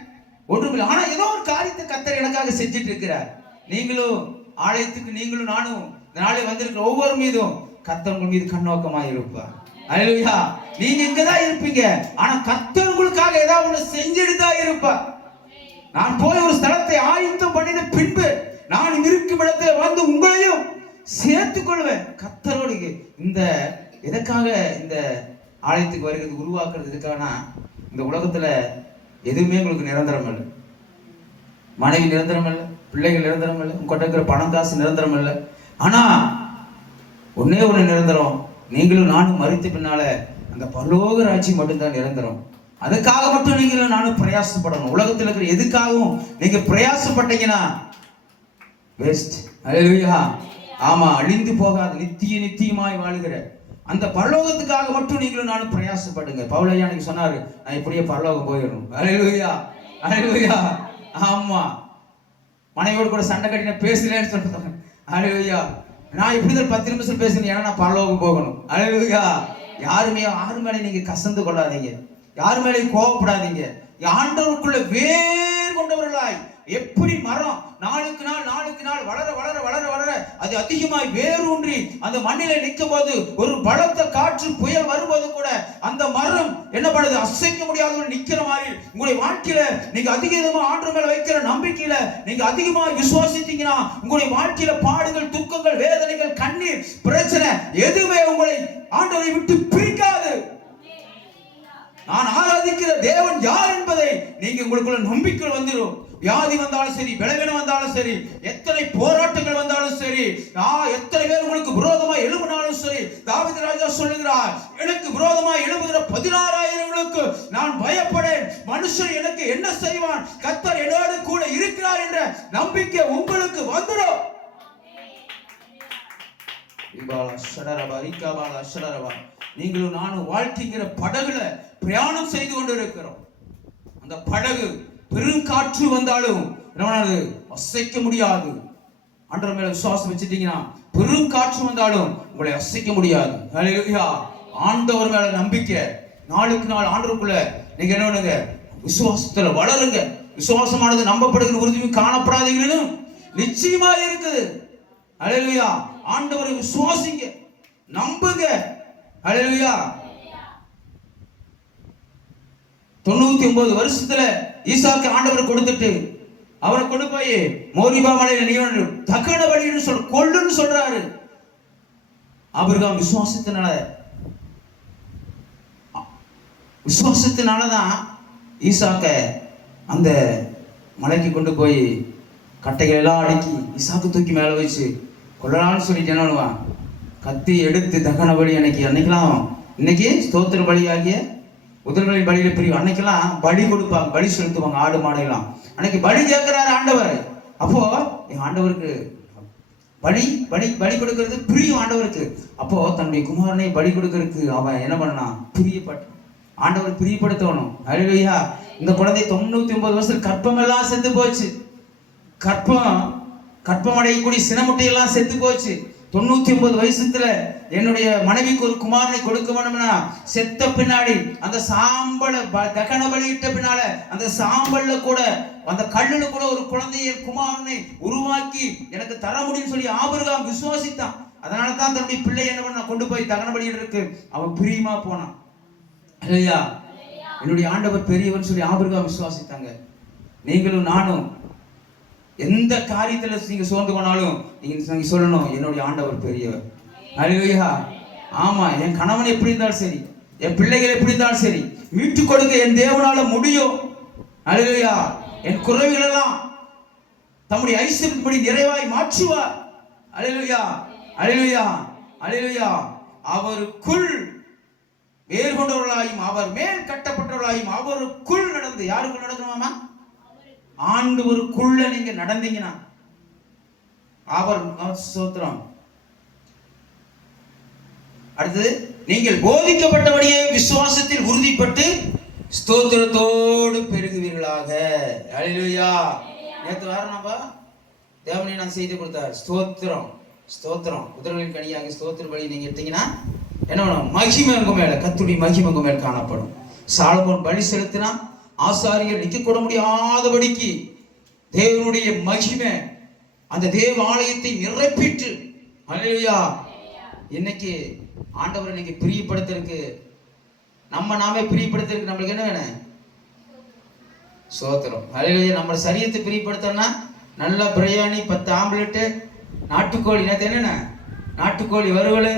ஒன்றும் இல்லை. ஆனா ஏதோ ஒரு காரியத்தை கர்த்தர் எனக்காக செஞ்சுட்டு இருக்கிறார். நீங்களும் ஆலயத்துக்கு நீங்களும் நானும் இந்த நாளை வந்திருக்கிற ஒவ்வொரு மீதும் கர்த்தர் உங்கள் மீது கண்ணோக்கமாக இருப்பார். ஹல்லேலூயா. நீங்க இங்கதான் இருப்பீங்க, ஆனா கர்த்தர் உங்களுக்காக ஏதாவது ஒண்ணு செஞ்சுட்டு தான் இருப்பார். நான் போய் ஒரு ஸ்தலத்தை ஆயத்தம் பண்ணின பின்பு நான் இருக்கும் இடத்துல வந்து உங்களையும் சேர்த்துக் கொள்வேன். கர்த்தரோடு இந்த எதற்காக இந்த ஆலயத்துக்கு வருகிறது உருவாக்குறது எதுக்காகனா, இந்த உலகத்துல எதுவுமே உங்களுக்கு நிரந்தரம் இல்லை. மனைவி நிரந்தரம் இல்லை, பிள்ளைகள் நிரந்தரம் இல்லை, உங்கள்கிட்ட இருக்கிற பணம் காசு நிரந்தரம் இல்லை. ஆனா ஒன்னே ஒண்ணு நிரந்தரம், நீங்களும் நானும் மரித்த பின்னால அந்த பரலோக ராஜ்யம் மட்டும்தான் நிரந்தரம். அதுக்காக மட்டும் நீங்களும் நானும் பிரயாசப்படணும். உலகத்தில் இருக்கிற எதுக்காகவும் நீங்க பிரயாசப்பட்டீங்கன்னா வேஸ்ட். ஹல்லேலூயா. ஆமா, அழிந்து போகாத நித்தியமாய் வாழுகிற அந்த பரலோகத்துக்காக மட்டும் நீங்களும் நானும் பிரயாசப்படுங்க. பவுலையா நீங்க சொன்னாரு, நான் இப்படியே பரலோகம் போயிடணும். ஹல்லேலூயா. ஹல்லேலூயா. ஆமா, மனைவியோடு கூட சண்டை கட்டின பேசலன்னு சொல்றாங்க. ஹல்லேலூயா. நான் இப்படிதான் 10 நிமிஷம் பேசுறேன், ஏன்னா நான் பரலோகம் போகணும். ஹல்லேலூயா. யாரு மேலே நீங்க கசந்து கொள்ளாதீங்க, யாரு மேலேயும் கோவப்படாதீங்க. ஆண்டவருக்குள்ள வேர் கொண்டவர்களாய், எப்படி மரம் நாளுக்கு நாள் வளர வளர வளர வளர அது அதிகமாய் வேரூன்றி அந்த மண்ணிலே நிற்கும் போது ஒரு பலத்த காற்று புயல் வரும்போது கூட அந்த மரம் என்ன பண்ணுது? அசைக்க முடியாத நிக்கிற மாதிரி உங்களுடைய வாழ்க்கையில நீங்க அதிகமா ஆண்டவர் மேல வைக்கிற நம்பிக்கையில நீங்க அதிகமா விசுவாசித்தீங்கன்னா உங்களுடைய வாழ்க்கையில பாடுகள், துக்கங்கள், வேதனைகள், கண்ணீர், பிரச்சனை எதுவுமே உங்களை ஆண்டவரை விட்டு பிரிக்காது. நான் ஆராதிக்கிற தேவன் யார் என்பதை நீங்க உங்களுக்குள்ள நம்பிக்கை வந்துடும். வியாதி வந்தாலும் சரி, பலவீனம் வந்தாலும் சரி, எத்தனை போராட்டங்கள் வந்தாலும் சரி, எத்தனை பேர் உங்களுக்கு விரோதமா எழும்பினாலும் சரி, தாவீது ராஜா சொல்லுகிறார், எனக்கு விரோதமா எழும்புகிற 16,000ங்களுக்கு நான் பயப்படேன். மனுஷன் எனக்கு என்ன செய்வான்? கர்த்தர் என்னோடு கூட இருக்கிறார் என்ற நம்பிக்கை உங்களுக்கு வந்துடும். நீங்களும் நானும் வாழ்க்கைங்கிற படகுல பிரயாணம் செய்து கொண்டு இருக்கிறோம். அந்த படகு பெருங்காற்று வந்தாலும் அசைக்க முடியாது. ஆண்டவர் மேல விசுவாசம் வச்சிட்டீங்கன்னா பெருங்காற்று வந்தாலும் உங்களை அசைக்க முடியாது. ஹல்லேலூயா. ஆண்டவர் மேல நம்பிக்கை, நாளுக்கு நாள் ஆண்டவருக்குள்ள நீங்க என்ன பண்ணுங்க? விசுவாசத்துல வளருங்க. விசுவாசமானது நம்பப்படுகிற உறுதியும் காணப்படாதீங்களும் நிச்சயமா இருக்குது. ஹல்லேலூயா. ஆண்டவரை விசுவாசிங்க, நம்புங்க. ஹல்லேலூயா. 99 வருஷத்துல ஈசாக்கு ஆண்டவர் கொடுத்துட்டு அவரை கொண்டு போய் மோரிபா மலையில நீ தகன பலின்னு கொல்லுன்னு சொல்றாரு. ஆபிரகாம் விசுவாசத்தினாலதான் ஈசாக்க அந்த மலைக்கு கொண்டு போய் கட்டைகள் எல்லாம் அடுக்கி ஈசாக்கு தூக்கி மேல வச்சு கொல்லலான்னு சொல்லிட்டு என்ன பண்ணுவான்? கத்தி எடுத்து தகன பலி அன்னைக்கெல்லாம் இன்னைக்கு ஸ்தோத்திர பலியாகிய உதல்களின் பலியில பிரிவு அன்னைக்கெல்லாம் பலி கொடுப்பாங்க, பலி செலுத்துவாங்க, ஆடு மாடுலாம். அன்னைக்கு பலி கேட்கிறாரு ஆண்டவர். அப்போ எங்க ஆண்டவருக்கு பலி பலி பலி கொடுக்கறது பிரியும் ஆண்டவருக்கு. அப்போ தன்னுடைய குமாரனை பலி கொடுக்கறதுக்கு அவன் என்ன பண்ணான்? பிரியப்பட்ட ஆண்டவர் பிரியப்படுத்தணும். ஹல்லேலூயா. இந்த குழந்தை 99 வருஷம் கற்பம் எல்லாம் செத்து போச்சு. கற்பம் அடையக்கூடிய சினமுட்டையெல்லாம் செத்து போச்சு. 99 வயசுல என்னுடைய மனைவிக்கு ஒரு குமாரனை கொடுக்க வேணும்னா செத்த பின்னாடி அந்த சாம்பல தகன பலியிட்ட பின்னால அந்த சாம்பல்ல கூட அந்த கல்லுல கூட ஒரு குழந்தைய குமாரனை உருவாக்கி எனக்கு தர முடியும்னு சொல்லி ஆபிரகாம் விசுவாசித்தான். அதனால தான் தன்னுடைய பிள்ளை என்ன பண்ண கொண்டு போய் தகன பலியிடறதுக்கு அவன் பிரியமா போனான். இல்லையா? என்னுடைய ஆண்டவர் பெரியவன் சொல்லி ஆபிரகாம் விசுவாசித்தாங்க. நீங்களும் நானும் எந்த காரியத்துல நீங்க சோர்ந்து போனாலும் நீங்க சொல்லணும், என்னுடைய ஆண்டவர் பெரியவர். ஹல்லேலூயா. ஆமா, என் கணவன் எப்படி இருந்தாலும் சரி, என் பிள்ளைகள் எப்படி இருந்தாலும் சரி, மீட்டு கொடுக்க என் தேவனால முடியும். ஹல்லேலூயா. என் குறைவுகள் எல்லாம் தம்முடைய ஐஸ்வரியப்படி நிறைவாய் மாற்றுவார். ஹல்லேலூயா. ஹல்லேலூயா. அல்லேலூயா. அவருக்குள் வேர் கொண்டவர்களாயும் அவர் மேல் கட்டப்பட்டவர்களாயும் அவருக்குள் நடந்து. யாருக்குள் நடக்கணுமாமா? ஆண்டவருக்குள்ள நீங்க நடந்தீங்கன்னா அவர் ஸ்தோத்திரம். அடுத்து, நீங்கள் போதிக்கப்பட்டபடியே விசுவாசத்தில் உறுதிப்பட்டு ஸ்தோத்திரத்தோடு பெருகுவீர்களாக. அல்லேலூயா. நேற்று வாரம் நம்ம தேவனை நான் செய்து கொடுத்தார். ஸ்தோத்திரம் ஸ்தோத்திரம் உதடுகளின் கனியாக ஸ்தோத்திர பலி நீங்க எடுத்தீங்கன்னா என்ன பண்ணும்? மகிமை உங்க மேல, கர்த்தருடைய மகிமை உங்க மேல காணப்படும். சாலமோன் பலி செலுத்தினா ஆசாரியர் நிக்க கூட முடியாதபடிக்கு தேவனுடைய மகிமை அந்த தேவ ஆலயத்தை நிரப்பிட்டு. அல்லேலூயா. இன்னைக்கு ஆண்டவரை நீங்க பிரியப்படுத்திருக்கு, நாமே பிரியப்படுத்திருக்கு. நம்மளுக்கு என்ன வேணும்? ஸ்தோத்திரம். அல்லேலூயா. நம்ம சரீரத்தை பிரியப்படுத்தணும்னா நல்ல பிரியாணி, 10 ஆம்லெட், நாட்டுக்கோழி. நேற்று என்னென்ன நாட்டுக்கோழி வறுவல்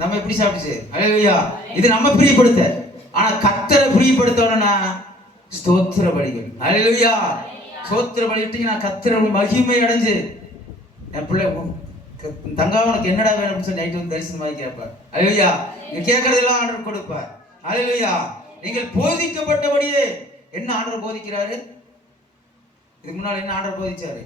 நம்ம எப்படி சாப்பிடுச்சு? அல்லேலூயா. இது நம்ம பிரியப்படுத்த. ஆனா கர்த்தரை பிரியப்படுத்தணும்னா ஸ்தோத்திர பலிகள். அல்லேலூயா. ஸ்தோத்திர பலி இட்டீங்கன்னா கர்த்தருடைய மகிமை அடைஞ்சு, என் பிள்ளை தங்கா உனக்கு என்னடா வேணும் அப்படின்னு சொல்லி நைட்டு வந்து தரிசனமாக கேட்பார். அல்லேலூயா. நீங்க கேட்கறதெல்லாம் ஆர்டர் கொடுப்பார். அல்லேலூயா. நீங்கள் போதிக்கப்பட்டபடியே. என்ன ஆர்டர் போதிக்கிறாரு? இதுக்கு முன்னாடி என்ன ஆர்டர் போதிச்சாரு?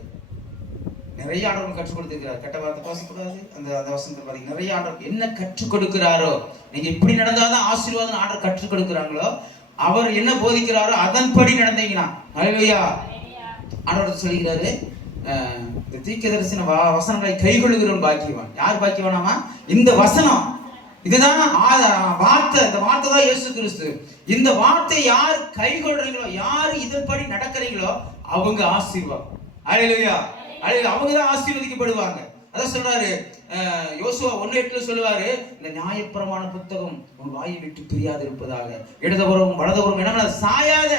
நிறைய ஆண்டவர் கற்றுக் கொடுத்திருக்கிறார். கெட்ட வார்த்தை பேசக்கூடாது. அந்த வசனத்தை பாத்தீங்கன்னா நிறைய ஆண்டவர் என்ன கற்றுக் கொடுக்கிறாரோ, நீங்க இப்படி நடந்தாதான் ஆசீர்வாதம் ஆண்டவர் கற்றுக் கொடுக்கிறாங்களோ, அவர் என்ன போதிக்கிறாரோ அதன்படி நடந்தீங்கன்னா. அல்லேலூயா. ஆண்டவர் சொல்லுகிறாரு, இந்த தீர்க்கதரிசன வசனங்களை கைகொள்ளுகிறவன் பாக்கியவான். யார் பாக்கியவானாமா? இந்த வசனம், இதுதான் வார்த்தை. இந்த வார்த்தை தான் இயேசு கிறிஸ்து. இந்த வார்த்தை யார் கைகொள்றீங்களோ, யார் இதன்படி நடக்கிறீங்களோ அவங்க ஆசீர்வாதம். அல்லேலூயா. அவங்க தான் ஆசீர்வதிக்கப்படுவாங்க. அதான் சொல்றாரு யோசுவா 1:8 சொல்லுவாரு, இந்த நியாயப்பிரமாண புத்தகம் உன் வாயை விட்டு பிரியாது இருப்பதாக, இடதுபுறம் வலதுபுறம் என்ன சாயாத.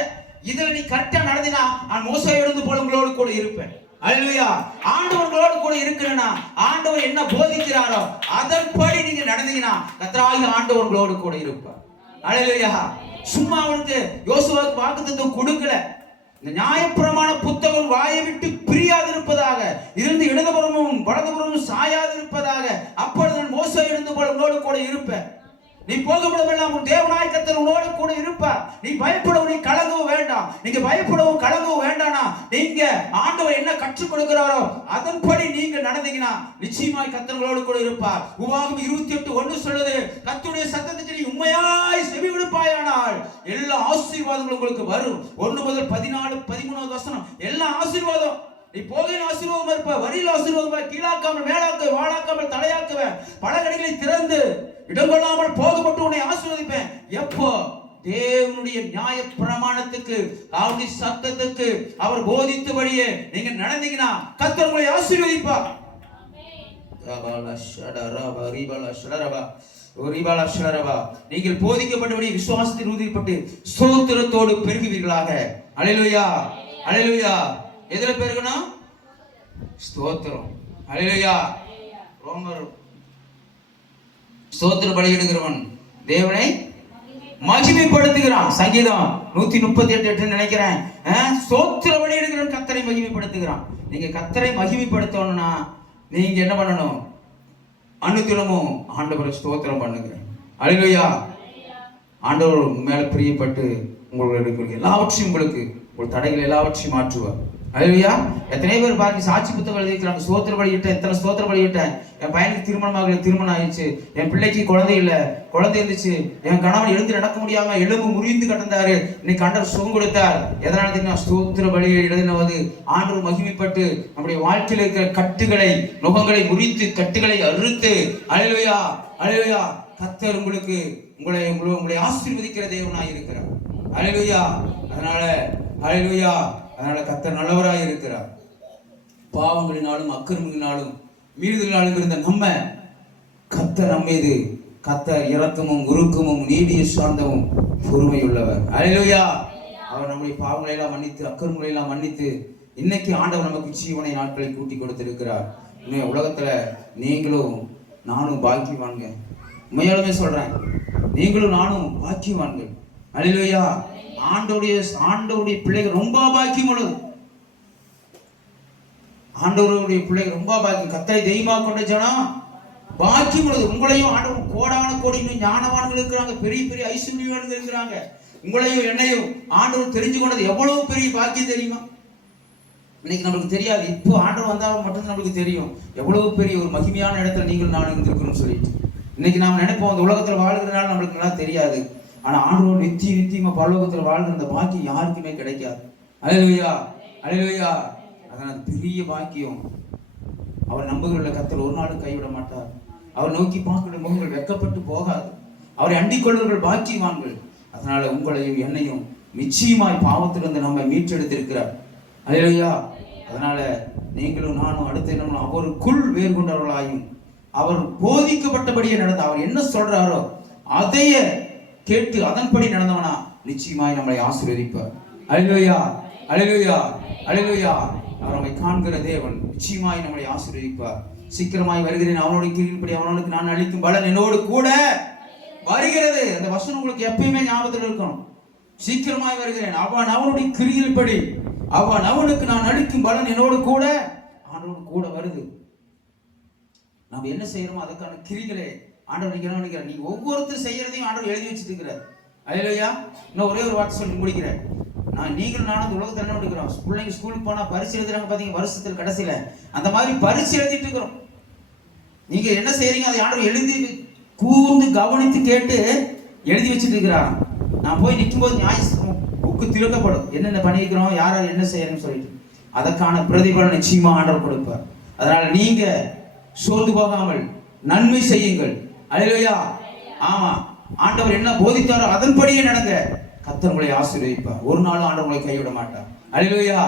இதுல நீ கரெக்டா நடந்தினா நான் மோசே எழுந்து போல உங்களோடு கூட இருப்பேன். அல்லேலூயா. ஆண்டவர்களோடு கூட இருக்கணும்னா ஆண்டவர் என்ன போதிக்கிறாரோ அதன்படி நீங்க நடந்தீங்கன்னா கர்த்தராகிய ஆண்டவர்களோடு கூட இருப்பார். அல்லேலூயா. சும்மா அவனுக்கு யோசுவாவுக்கு வாக்குத்தத்தம் கொடுக்கல. இந்த நியாயப்பிரமாண புத்தகம் வாயை விட்டு பிரியாது இருப்பதாக, இருந்து இடதுபுறமும் வலதுபுறமும் சாயாது இருப்பதாக, அப்பொழுது நான் மோசே எழுந்து போல உங்களோடு கூட இருப்பேன். நீ போகும்போதெல்லாம் உன் தேவனாய் கர்த்தர் உன்னோடு கூட இருப்பார். நீ பயப்படவும் நீ கலங்கவும் வேண்டாம். நீங்க பயப்படவும் கலங்கவும் வேண்டானா, நீங்க ஆண்டவர் என்ன கற்றுக் கொடுக்கிறாரோ அதன்படி நீங்க நடந்தீங்கன்னா நிச்சயமாய் கர்த்தர் உங்களோடு கூட இருப்பார். உபாகமம் 28:1 சொல்லுது, கர்த்தருடைய சத்தத்துக்கு நீ உண்மையாய் செவி கொடுப்பாயானால் எல்லா ஆசீர்வாதங்களும் உங்களுக்கு வரும். 1 முதல் 14, 13 வசனம் எல்லா ஆசீர்வாதம். நீ போகையில் ஆசீர்வாதமா இருப்ப, வரியில் ஆசீர்வாதமா, கீழாக்காமல் மேலாக்க, வாழாக்காமல் தலையாக்குவேன், பலகடிகளை திறந்து இடங்கொள்ளாமல் போகப்பட்டு உன்னை ஆசீர்வதிப்பேன். எப்போ? தேவனுடைய நியாய பிரமாணத்துக்கு, அவருடைய சத்தத்துக்கு அவர் போதித்தபடியே நீங்க நடந்தீங்கன்னா கர்த்தர் உங்களை ஆசீர்வதிப்பார். நீங்கள் போதிக்கப்பட்டபடி விசுவாசத்தில் உறுதிப்பட்டு ஸ்தோத்திரத்தோடு பெருகுவீர்களாக. அல்லேலூயா. அல்லேலூயா. எதுல பெருகணும்? ஸ்தோத்திரம். அல்லேலூயா. ரோமர் ஸ்தோத்திர பலியிடுகிறவன் தேவனை மகிமைப்படுத்துகிறான். சங்கீதம் 138 நினைக்கிறேன். ஸ்தோத்திர பலியிடுகிறவன் கர்த்தரை மகிமைப்படுத்துகிறான். நீங்க கர்த்தரை மகிமைப்படுத்தணும்னா நீங்க என்ன பண்ணணும்? அனுதினமும் ஆண்டவரை ஸ்தோத்திரம் பண்ணுங்க. அல்லேலூயா. ஆண்டவர் மேல பிரியப்பட்டு உங்களுக்கு எல்லாவற்றையும், உங்களுக்கு உங்கள் தடைகள் எல்லாவற்றையும் மாற்றுவார். அல்லேலூயா. எத்தனை பேர் பாருங்க சாட்சி புத்தகம் எழுதிக்கிறாங்க, ஸ்தோத்திர பலியிட்டேன், எத்தனை ஸ்தோத்திர பலியிட்டேன், என் பையனுக்கு திருமணமாக திருமணம் ஆயிடுச்சு, என் பிள்ளைக்கு குழந்தை இல்லை, குழந்தை இருந்துச்சு, என் கணவன் எழுந்து நடக்க முடியாம எலும்பு முறிந்து கிடந்தாரு, இன்னைக்கு ஆண்டவர் சுகம் கொடுத்தார். எதனால தெரியுமா? ஸ்தோத்திர பலியை எழுதினவது ஆண்டவர் மகிமைப்பட்டு நம்முடைய வாழ்க்கையில் இருக்கிற கட்டுகளை, நுகங்களை முறித்து, கட்டுகளை அறுத்து. அல்லேலூயா. அல்லேலூயா. கர்த்தர் உங்களுக்கு உங்களை ஆசீர்வதிக்கிற தேவனாய் இருக்கிறார். அல்லேலூயா. அதனால அல்லேலூயா. அதனால கர்த்தர் நல்லவராய் இருக்கிறார். பாவங்களினாலும் அக்கிரமங்களினாலும் மீறுதலினாலும் இருந்த நம்ம கர்த்தர் நம்மீது கர்த்தர் இரக்கமும் உருக்கமும் நீடிய சாந்தமும் பொறுமையுள்ளவர். அல்லேலூயா. அவர் நம்முடைய பாவங்களை எல்லாம் மன்னித்து, அக்கிரமங்களை எல்லாம் மன்னித்து, இன்னைக்கு ஆண்டவர் நமக்கு ஜீவனை நாட்களை கூட்டி கொடுத்திருக்கிறார். இன்னும் உலகத்துல நீங்களும் நானும் பாக்கியவான்க. உண்மையாலுமே சொல்றேன், நீங்களும் நானும் பாக்கியவான்கள். அல்லேலூயா. ஆண்டவருடைய பிள்ளைகள் ரொம்ப பாக்கியம் உள்ளது. ஆண்டவருடைய பிள்ளைகள் ரொம்ப பாக்கியம். கர்த்தரை தெய்வமாக கொண்ட ஜனம் பாக்கியம் உள்ளது. உங்களையும் ஆண்டவர் கோடான கோடி ஞானவான்கள் இருக்கிறாங்க, பெரிய பெரிய ஐஸ்வர்யவான்கள் இருக்கிறாங்க. உங்களையும் என்னையும் ஆண்டவர் தெரிஞ்சு கொண்டது எவ்வளவு பெரிய பாக்கியம் தெரியுமா? இன்னைக்கு நம்மளுக்கு தெரியாது. இப்போ ஆண்டவர் வந்தால் மட்டும்தான் நம்மளுக்கு தெரியும் எவ்வளவு பெரிய ஒரு மகிமையான இடத்துல நீங்கள் நானும் இருந்திருக்கணும்னு சொல்லிட்டு. இன்னைக்கு நாம் நினைப்போம் அந்த உலகத்தில் வாழ்கிறதுனால நம்மளுக்கு நல்லா தெரியாது. ஆனா ஆண்டவர் நித்தியமா பரலோகத்தில் வாழ்கிற அந்த பாக்கியம் யாருக்குமே கிடைக்காது. அல்லேலூயா, அல்லேலூயா. அதனால பெரிய பாக்கியம். அவர் நம்புகிற கர்த்தர் ஒரு நாளும் கைவிட மாட்டார். அவர் நோக்கி பார்க்கிற முகங்கள் வெட்கப்பட்டு போகாது. அவரை அண்டிக் கொள்வர்கள் பாக்கியவான்கள். அதனால உங்களையும் என்னையும் நிச்சயமாய் பாவத்திலிருந்து நம்மை மீட்டெடுத்திருக்கிறார். அல்லேலூயா. அதனால நீங்களும் நானும் அடுத்த என்ன அவருக்குள் வேறு கொண்டவர்களாயும் அவர் போதிக்கப்பட்டபடியே நடந்த அவர் என்ன சொல்றாரோ அதைய கேட்டு அதன்படி நடந்தவனா நிச்சயமாய் நம்மளை ஆசீர்வதிப்பார். அல்லேலூயா, அல்லேலூயா, அல்லேலூயா. அவர் நம்மை காண்கிற தேவன் நிச்சயமாய் நம்மளை ஆசீர்வதிப்பார். சீக்கிரமாய் வருகிறேன், அவனுடைய கீழ்ப்படி அவனுக்கு நான் அளிக்கும் பலன் என்னோடு கூட வருகிறது. அந்த வசனம் உங்களுக்கு எப்பயுமே ஞாபகத்தில் இருக்கணும். சீக்கிரமாய் வருகிறேன், அவன் அவனுடைய கிரியின்படி அவன் அவனுக்கு நான் அளிக்கும் பலன் என்னோடு கூட ஆண்டவனோடு கூட வருது. நாம் என்ன செய்யறோமோ அதுக்கான கிரிகளை ஆண்டவர் நினைக்கிறார். நீங்க ஒவ்வொருத்தரும் செய்யறதையும் ஆண்டவர் எழுதி வச்சுட்டு இருக்கிறார். அல்லேலூயா. இன்னும் ஒரே ஒரு வார்த்தை சொல்லி முடிக்கிறேன். நீங்கள் நானும் அந்த உலகத்தில் என்ன பண்ணிக்கிறோம், பிள்ளைங்க ஸ்கூலுக்கு போனா பரிசு எழுதுறாங்க பாத்தீங்க, வருஷத்துல கடைசியில அந்த மாதிரி பரிசு எழுதிட்டு இருக்கிறோம். நீங்க என்ன செய்யறீங்க அதை ஆண்டவர் எழுதி கூர்ந்து கவனித்து கேட்டு எழுதி வச்சுட்டு இருக்கிறார். நான் போய் நிற்கும் போது புக்கு திறக்கப்படும், என்னென்ன பண்ணிக்கிறோம், யார் என்ன செய்யறேன்னு சொல்லிட்டு அதற்கான பிரதிபலன் நிச்சயமா ஆண்டவர் கொடுப்பார். அதனால நீங்க சோர்ந்து போகாமல் நன்மை செய்யுங்கள். அல்லேலூயா. ஆமா, ஆண்டவர் என்ன போதித்தாரோ அதன்படியே நடங்க. கர்த்தர் உங்களை ஆசீர்வதிப்பார். ஒரு நாளும் ஆண்டவர் உங்களை கைவிட மாட்டார். அல்லேலூயா.